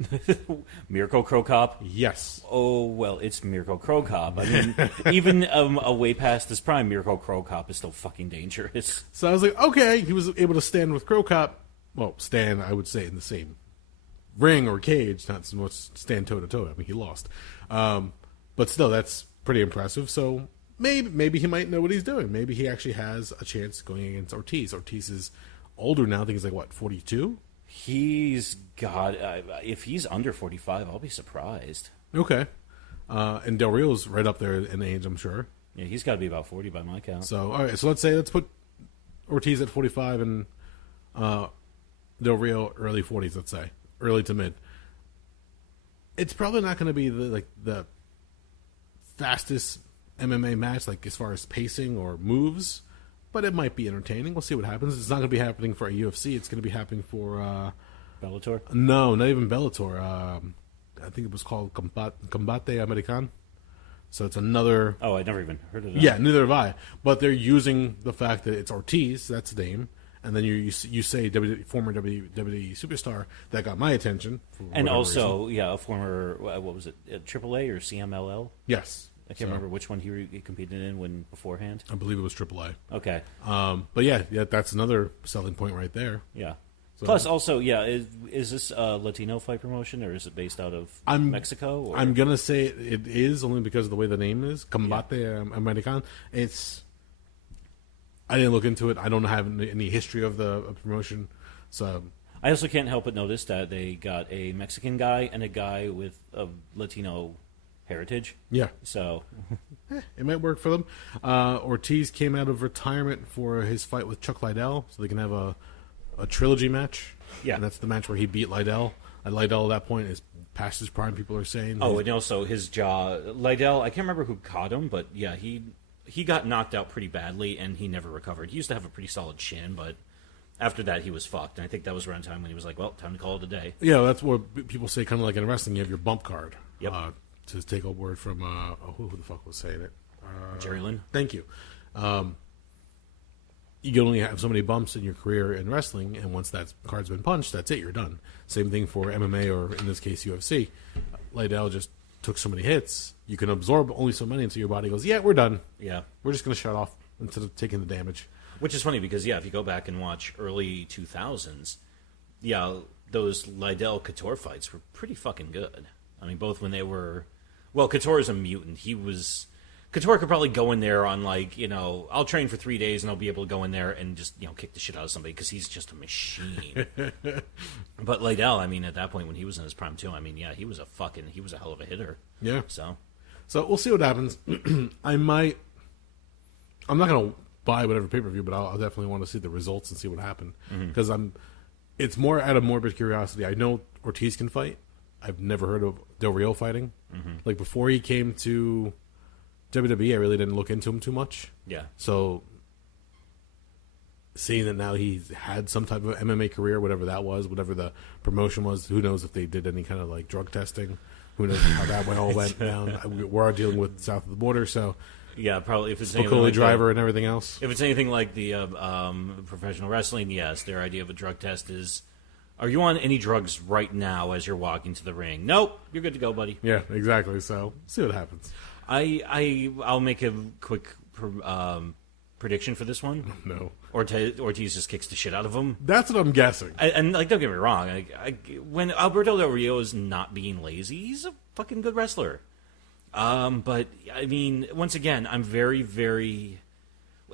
Mirko Crow Cop? Yes. Oh, well, it's Mirko Crow Cop. I mean, even way past his prime, Mirko Crow Cop is still fucking dangerous. So I was like, okay, he was able to stand with Crow Cop. Well, stand, I would say, in the same ring or cage, not so much stand toe-to-toe. I mean, he lost. But still, that's pretty impressive. So maybe he might know what he's doing. Maybe he actually has a chance going against Ortiz. Ortiz is older now. I think he's like, what, 42? He's got... if he's under 45, I'll be surprised. Okay. And Del Rio's right up there in age, I'm sure. Yeah, he's got to be about 40 by my count. So, all right. So let's put Ortiz at 45 and Del Rio early 40s, let's say. Early to mid. It's probably not going to be the fastest MMA match, like as far as pacing or moves, but it might be entertaining. We'll see what happens. It's not going to be happening for a UFC. It's going to be happening for Bellator? No, not even Bellator. I think it was called Combate American. So it's another. Oh, I never even heard of that. Yeah, neither have I. But they're using the fact that it's Ortiz. That's the name. And then you say former WWE superstar that got my attention. And also, a former, what was it, AAA or CMLL? Yes. I can't remember which one he competed in beforehand. I believe it was AAA. Okay. But yeah, that's another selling point right there. Yeah. So, plus, also, is this a Latino fight promotion, or is it based out of Mexico? Or? I'm going to say it is, only because of the way the name is. Combate American. I didn't look into it. I don't have any history of the promotion. So I also can't help but notice that they got a Mexican guy and a guy with a Latino heritage. Yeah. So it might work for them. Ortiz came out of retirement for his fight with Chuck Liddell, so they can have a trilogy match. Yeah. And that's the match where he beat Liddell. And Liddell at that point is past his prime, people are saying. Oh, and also his jaw. Liddell, I can't remember who caught him, but yeah, he got knocked out pretty badly, and he never recovered. He used to have a pretty solid chin, but after that, he was fucked. And I think that was around time when he was like, well, time to call it a day. Yeah, that's what people say, kind of like in wrestling, you have your bump card. Yep. To take a word from, who the fuck was saying it? Jerry Lynn. Thank you. You can only have so many bumps in your career in wrestling, and once that card's been punched, that's it, you're done. Same thing for MMA, or in this case, UFC. Liddell just took so many hits, you can absorb only so many until your body goes, yeah, we're done. Yeah. We're just going to shut off instead of taking the damage. Which is funny because, if you go back and watch early 2000s, those Liddell-Couture fights were pretty fucking good. I mean, both when they were... Well, Couture is a mutant. Couture could probably go in there on, I'll train for 3 days and I'll be able to go in there and just, kick the shit out of somebody because he's just a machine. But Liddell, I mean, at that point when he was in his prime too, I mean, he was a hell of a hitter. Yeah. So we'll see what happens. I'm not going to buy whatever pay-per-view, but I'll definitely want to see the results and see what happened. Because it's more out of morbid curiosity. I know Ortiz can fight. I've never heard of Del Rio fighting. Like, before he came to WWE, I really didn't look into him too much. Yeah. So, seeing that now he's had some type of MMA career, whatever that was, whatever the promotion was, who knows if they did any kind of, drug testing. Who knows how that all went down. We're dealing with south of the border, so... Yeah, probably if it's anything like driver and everything else. If it's anything like the professional wrestling, yes, their idea of a drug test is... Are you on any drugs right now as you're walking to the ring? Nope, you're good to go, buddy. Yeah, exactly. So, see what happens. I'll make a quick prediction for this one. No. Ortiz just kicks the shit out of him. That's what I'm guessing. And don't get me wrong. When Alberto Del Rio is not being lazy, he's a fucking good wrestler. But, I mean, once again, I'm very, very...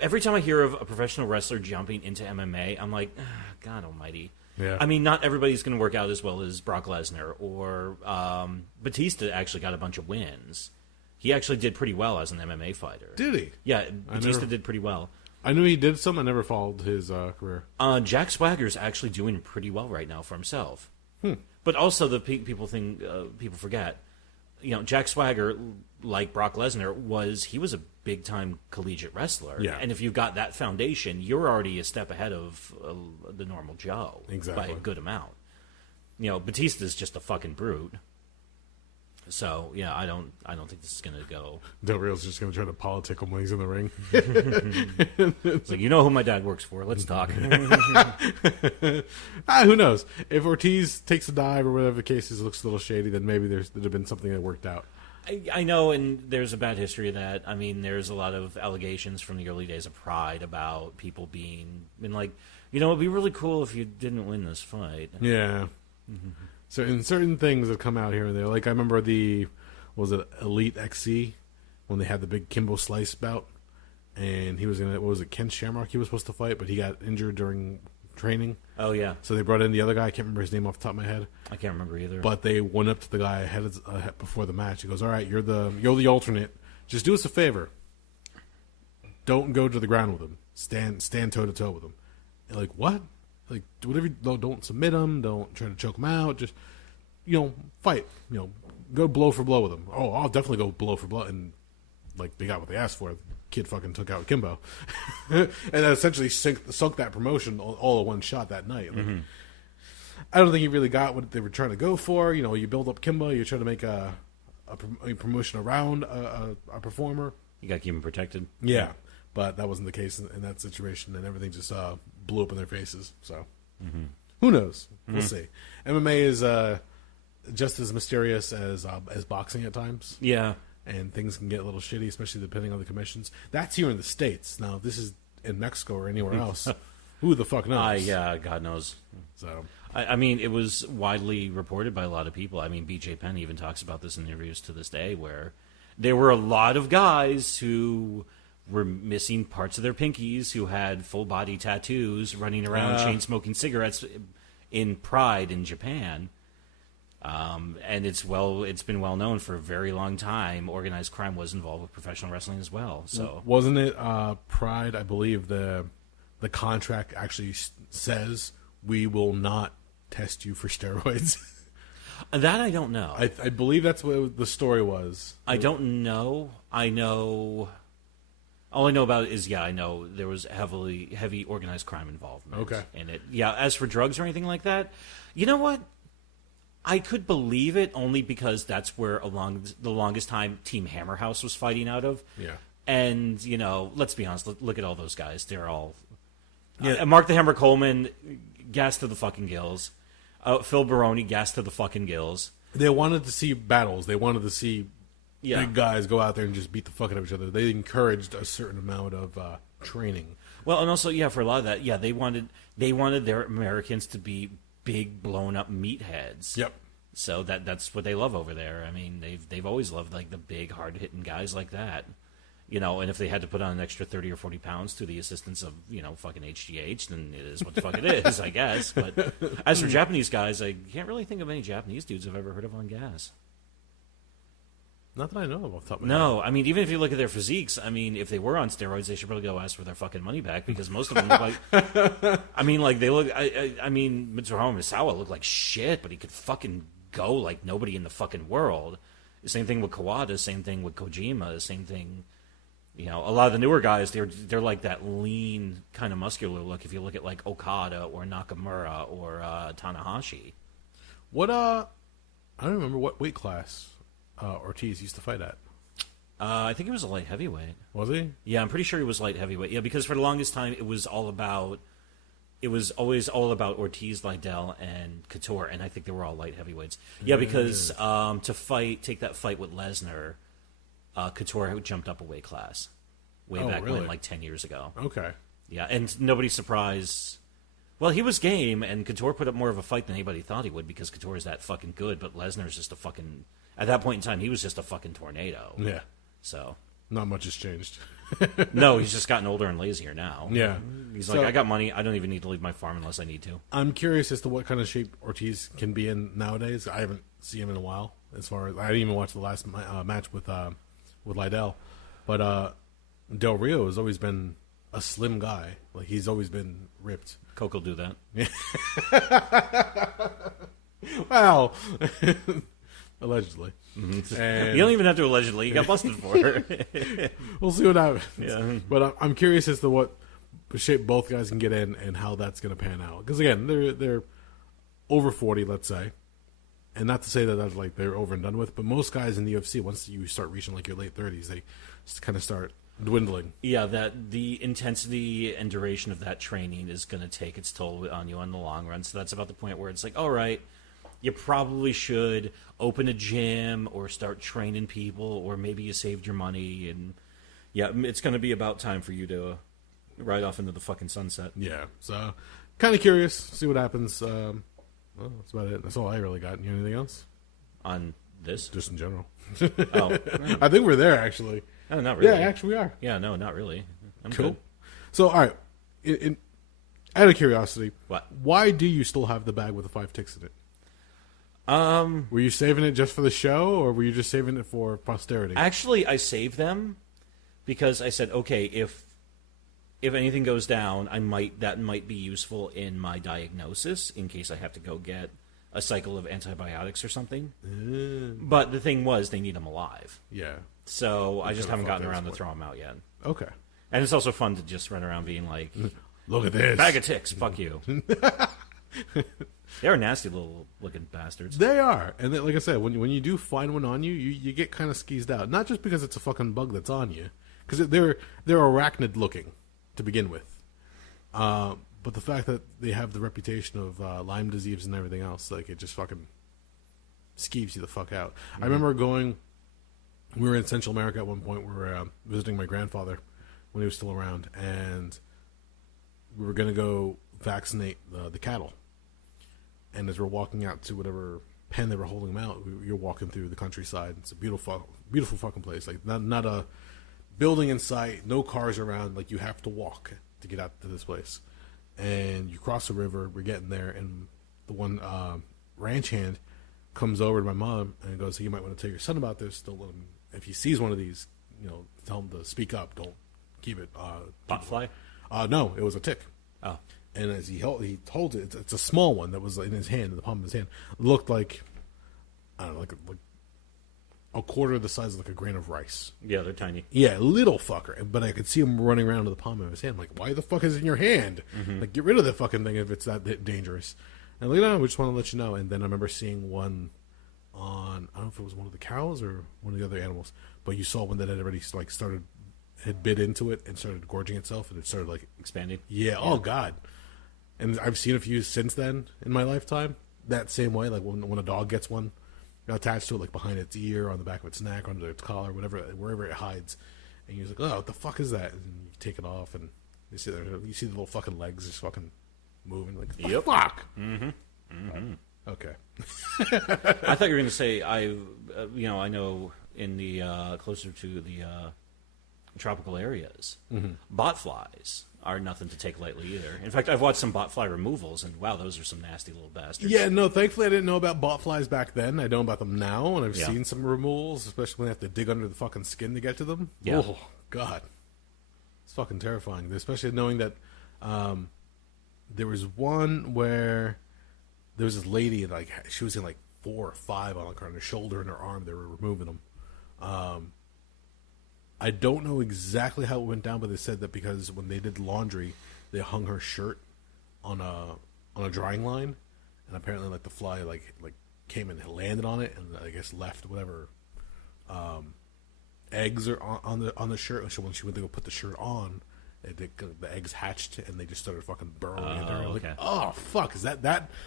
every time I hear of a professional wrestler jumping into MMA, I'm like, God almighty. Yeah. I mean, not everybody's going to work out as well as Brock Lesnar, or Batista actually got a bunch of wins. He actually did pretty well as an MMA fighter. Did he? Yeah, Batista did pretty well. I knew he did some. I never followed his career. Jack Swagger's actually doing pretty well right now for himself. But also, the people forget, Jack Swagger, like Brock Lesnar, he was a big time collegiate wrestler. Yeah. And if you've got that foundation, you're already a step ahead of the normal Joe. Exactly. By a good amount. Batista's just a fucking brute. So yeah, I don't think this is gonna go. Del Rio's just gonna try to politic him when he's in the ring. It's like, who my dad works for? Let's talk. Who knows? If Ortiz takes a dive or whatever the case is, looks a little shady, then maybe there'd have been something that worked out. I know, and there's a bad history of that. I mean, there's a lot of allegations from the early days of Pride about people being like, it'd be really cool if you didn't win this fight. Yeah. Mm-hmm. So in certain things that come out here and there, like I remember Elite XC when they had the big Kimbo Slice bout, and he was Ken Shamrock he was supposed to fight, but he got injured during training. Oh yeah. So they brought in the other guy. I can't remember his name off the top of my head. I can't remember either. But they went up to the guy before the match. He goes, "All right, you're the alternate. Just do us a favor. Don't go to the ground with him. Stand toe to toe with him." And like, what? Like, do whatever. Don't submit him. Don't try to choke him out. Just, fight. Go blow for blow with him. Oh, I'll definitely go blow for blow. And like, they got what they asked for. The kid fucking took out Kimbo, and that essentially sunk that promotion all in one shot that night. Like, I don't think he really got what they were trying to go for. You build up Kimbo. You try to make a promotion around a performer. You got to keep him protected. Yeah. But that wasn't the case in that situation, and everything just blew up in their faces. So, who knows? We'll see. MMA is just as mysterious as boxing at times. Yeah, and things can get a little shitty, especially depending on the commissions. That's here in the States. Now, if this is in Mexico or anywhere else, who the fuck knows? Yeah, God knows. So, I mean, it was widely reported by a lot of people. I mean, BJ Penn even talks about this in interviews to this day, where there were a lot of guys who were missing parts of their pinkies, who had full body tattoos, running around chain smoking cigarettes in Pride in Japan. And it's been well known for a very long time. Organized crime was involved with professional wrestling as well. So wasn't it Pride? I believe the contract actually says we will not test you for steroids. That I don't know. I believe that's what the story was. I don't know. I know. All I know about it is, I know there was heavy organized crime involvement in it. Yeah, as for drugs or anything like that, you know what? I could believe it only because that's where along the longest time Team Hammerhouse was fighting out of. Yeah. And, let's be honest, look at all those guys. They're all... Mark the Hammer Coleman, gassed to the fucking gills. Phil Baroni, gassed to the fucking gills. They wanted to see battles. They wanted to see big guys go out there and just beat the fuck out of each other. They encouraged a certain amount of training. Well, and also, for a lot of that, they wanted their Americans to be big, blown-up meatheads. Yep. So that's what they love over there. I mean, they've always loved, like, the big, hard-hitting guys like that. And if they had to put on an extra 30 or 40 pounds to the assistance of, fucking HGH, then it is what the fuck it is, I guess. But as for Japanese guys, I can't really think of any Japanese dudes I've ever heard of on gas. Not that I know of off the top of my head. No, I mean, even if you look at their physiques, I mean, if they were on steroids, they should probably go ask for their fucking money back, because most of them look like... I mean, like, they look... I mean, Mitsuharu Misawa looked like shit, but he could fucking go like nobody in the fucking world. Same thing with Kawada, same thing with Kojima, same thing... a lot of the newer guys, they're like that lean, kind of muscular look, if you look at, like, Okada or Nakamura or Tanahashi. What, I don't remember what weight class... Ortiz used to fight at. I think he was a light heavyweight. Was he? Yeah, I'm pretty sure he was light heavyweight. Yeah, because for the longest time it was always all about Ortiz, Liddell, and Couture, and I think they were all light heavyweights. Yeah, because to take that fight with Lesnar, Couture jumped up a weight class back when, like 10 years ago. Okay. Yeah, and nobody's surprised. Well, he was game, and Couture put up more of a fight than anybody thought he would, because Couture is that fucking good, but Lesnar's just a fucking... At that point in time, he was just a fucking tornado. Yeah. So. Not much has changed. No, he's just gotten older and lazier now. Yeah. He's like, I got money. I don't even need to leave my farm unless I need to. I'm curious as to what kind of shape Ortiz can be in nowadays. I haven't seen him in a while. As far as I didn't even watch the last match with Lydell, but Del Rio has always been a slim guy. Like he's always been ripped. Coke will do that. Well, allegedly. Mm-hmm. And You don't even have to allegedly. You got busted for it. we'll see what happens. Yeah. But I'm curious as to what shape both guys can get in and how that's going to pan out. Because again, they're over 40, let's say, and not to say that that's like they're over and done with. But most guys in the UFC, once you start reaching like your late 30s, they just kind of start dwindling. Yeah, that the intensity and duration of that training is going to take its toll on you in the long run. So that's about the point where it's like, all right, you probably should open a gym or start training people, or maybe you saved your money. And yeah, it's going to be about time for you to ride off into the fucking sunset. Yeah, so kind of curious, see what happens. Well, that's about it. That's all I really got. You anything else? On this? Just in general. Oh. I think we're there, actually. Oh, not really. Yeah, actually we are. Yeah, no, not really. I'm Cool. good. So, all right. Out of curiosity, What? why do you still have the bag with the 5 ticks in it? Were you saving it just for the show, or were you just saving it for posterity? Actually, I saved them because I said, okay, if anything goes down, that might be useful in my diagnosis in case I have to go get a cycle of antibiotics or something. But the thing was, they need them alive. Yeah. So I just haven't gotten around to throw them out yet. Okay. And it's also fun to just run around being like, Look at this. bag of ticks, fuck you. They're nasty little looking bastards. They are. And then, like I said, when you do find one on you, you get kind of skeezed out. Not just because it's a fucking bug that's on you. Because they're arachnid looking to begin with. But the fact that they have the reputation of Lyme disease and everything else, like it just fucking skeeves you the fuck out. Mm-hmm. I remember we were in Central America at one point. We were visiting my grandfather when he was still around, and we were going to go vaccinate the cattle. And as we're walking out to whatever pen they were holding them out, you're walking through the countryside. It's a beautiful fucking place. Like not a building in sight, no cars around. Like you have to walk to get out to this place. And you cross the river. We're getting there, and the one ranch hand comes over to my mom and goes, "Hey, you might want to tell your son about this. Don't let him. If he sees one of these, tell him to speak up. Don't keep it." Botfly? No, it was a tick. Oh. And as he holds it, it's a small one that was in his hand, in the palm of his hand. It looked like, I don't know, like a quarter the size of like a grain of rice. Yeah, they're tiny. Yeah, little fucker. But I could see him running around to the palm of his hand. I'm like, why the fuck is it in your hand? Mm-hmm. Like, get rid of the fucking thing if it's that dangerous. And like, no, we just want to let you know. And then I remember seeing one on, I don't know if it was one of the cows or one of the other animals, but you saw one that had already like had bit into it and started gorging itself, and it started like expanding. Yeah. Oh God. And I've seen a few since then in my lifetime. That same way, like when a dog gets one attached to it, like behind its ear, on the back of its neck, under its collar, whatever, wherever it hides, and you're like, oh, what the fuck is that? And you take it off, and you see the little fucking legs just fucking moving, like, yep. Fuck. Mm-hmm. Mm-hmm. Okay. I thought you were going to say I know in the closer to the tropical areas, botflies are nothing to take lightly either. In fact, I've watched some botfly removals, and wow, those are some nasty little bastards. Yeah, no, thankfully I didn't know about botflies back then. I know about them now, and I've seen some removals, especially when they have to dig under the fucking skin to get to them. Yeah. Oh, God. It's fucking terrifying, especially knowing that there was one where there was this lady, and like she was in like 4 or 5 on her shoulder and her arm. They were removing them. I don't know exactly how it went down, but they said that because when they did laundry, they hung her shirt on a drying line, and apparently like the fly like came and landed on it, and I guess left whatever eggs are on the shirt. So when she went to go put the shirt on, the eggs hatched and they just started fucking burrowing in there. Okay. Like, oh fuck, is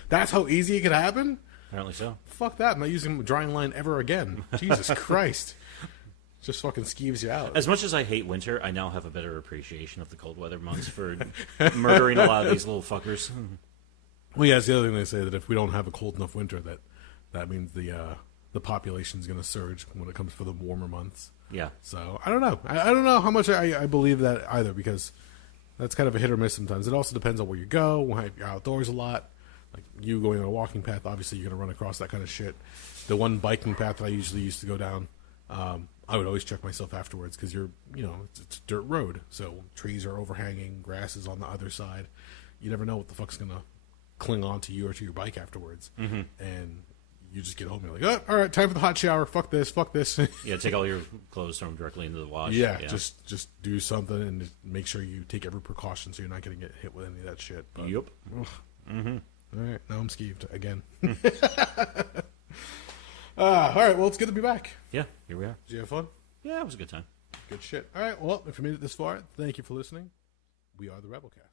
that's how easy it could happen? Apparently so. Fuck that! I'm not using drying line ever again. Jesus Christ. Just fucking skeeves you out. As much as I hate winter, I now have a better appreciation of the cold weather months for murdering a lot of these little fuckers. Well, yeah, it's the other thing they say, that if we don't have a cold enough winter, that means the population is going to surge when it comes for the warmer months. Yeah. So I don't know. I don't know how much I believe that either, because that's kind of a hit or miss sometimes. It also depends on where you go. When you're outdoors a lot, like you going on a walking path, obviously you're going to run across that kind of shit. The one biking path that I usually used to go down, I would always check myself afterwards, because it's a dirt road, so trees are overhanging, grass is on the other side. You never know what the fuck's going to cling on to you or to your bike afterwards. Mm-hmm. And you just get home and you're like, oh, all right, time for the hot shower. Fuck this. Yeah, take all your clothes, throw them directly into the wash. Yeah, just do something and just make sure you take every precaution so you're not going to get hit with any of that shit. But, yep. Mm-hmm. All right, now I'm skeeved again. All right, well, it's good to be back. Yeah, here we are. Did you have fun? Yeah, it was a good time. Good shit. All right, well, if you made it this far, thank you for listening. We are the Rabblecast.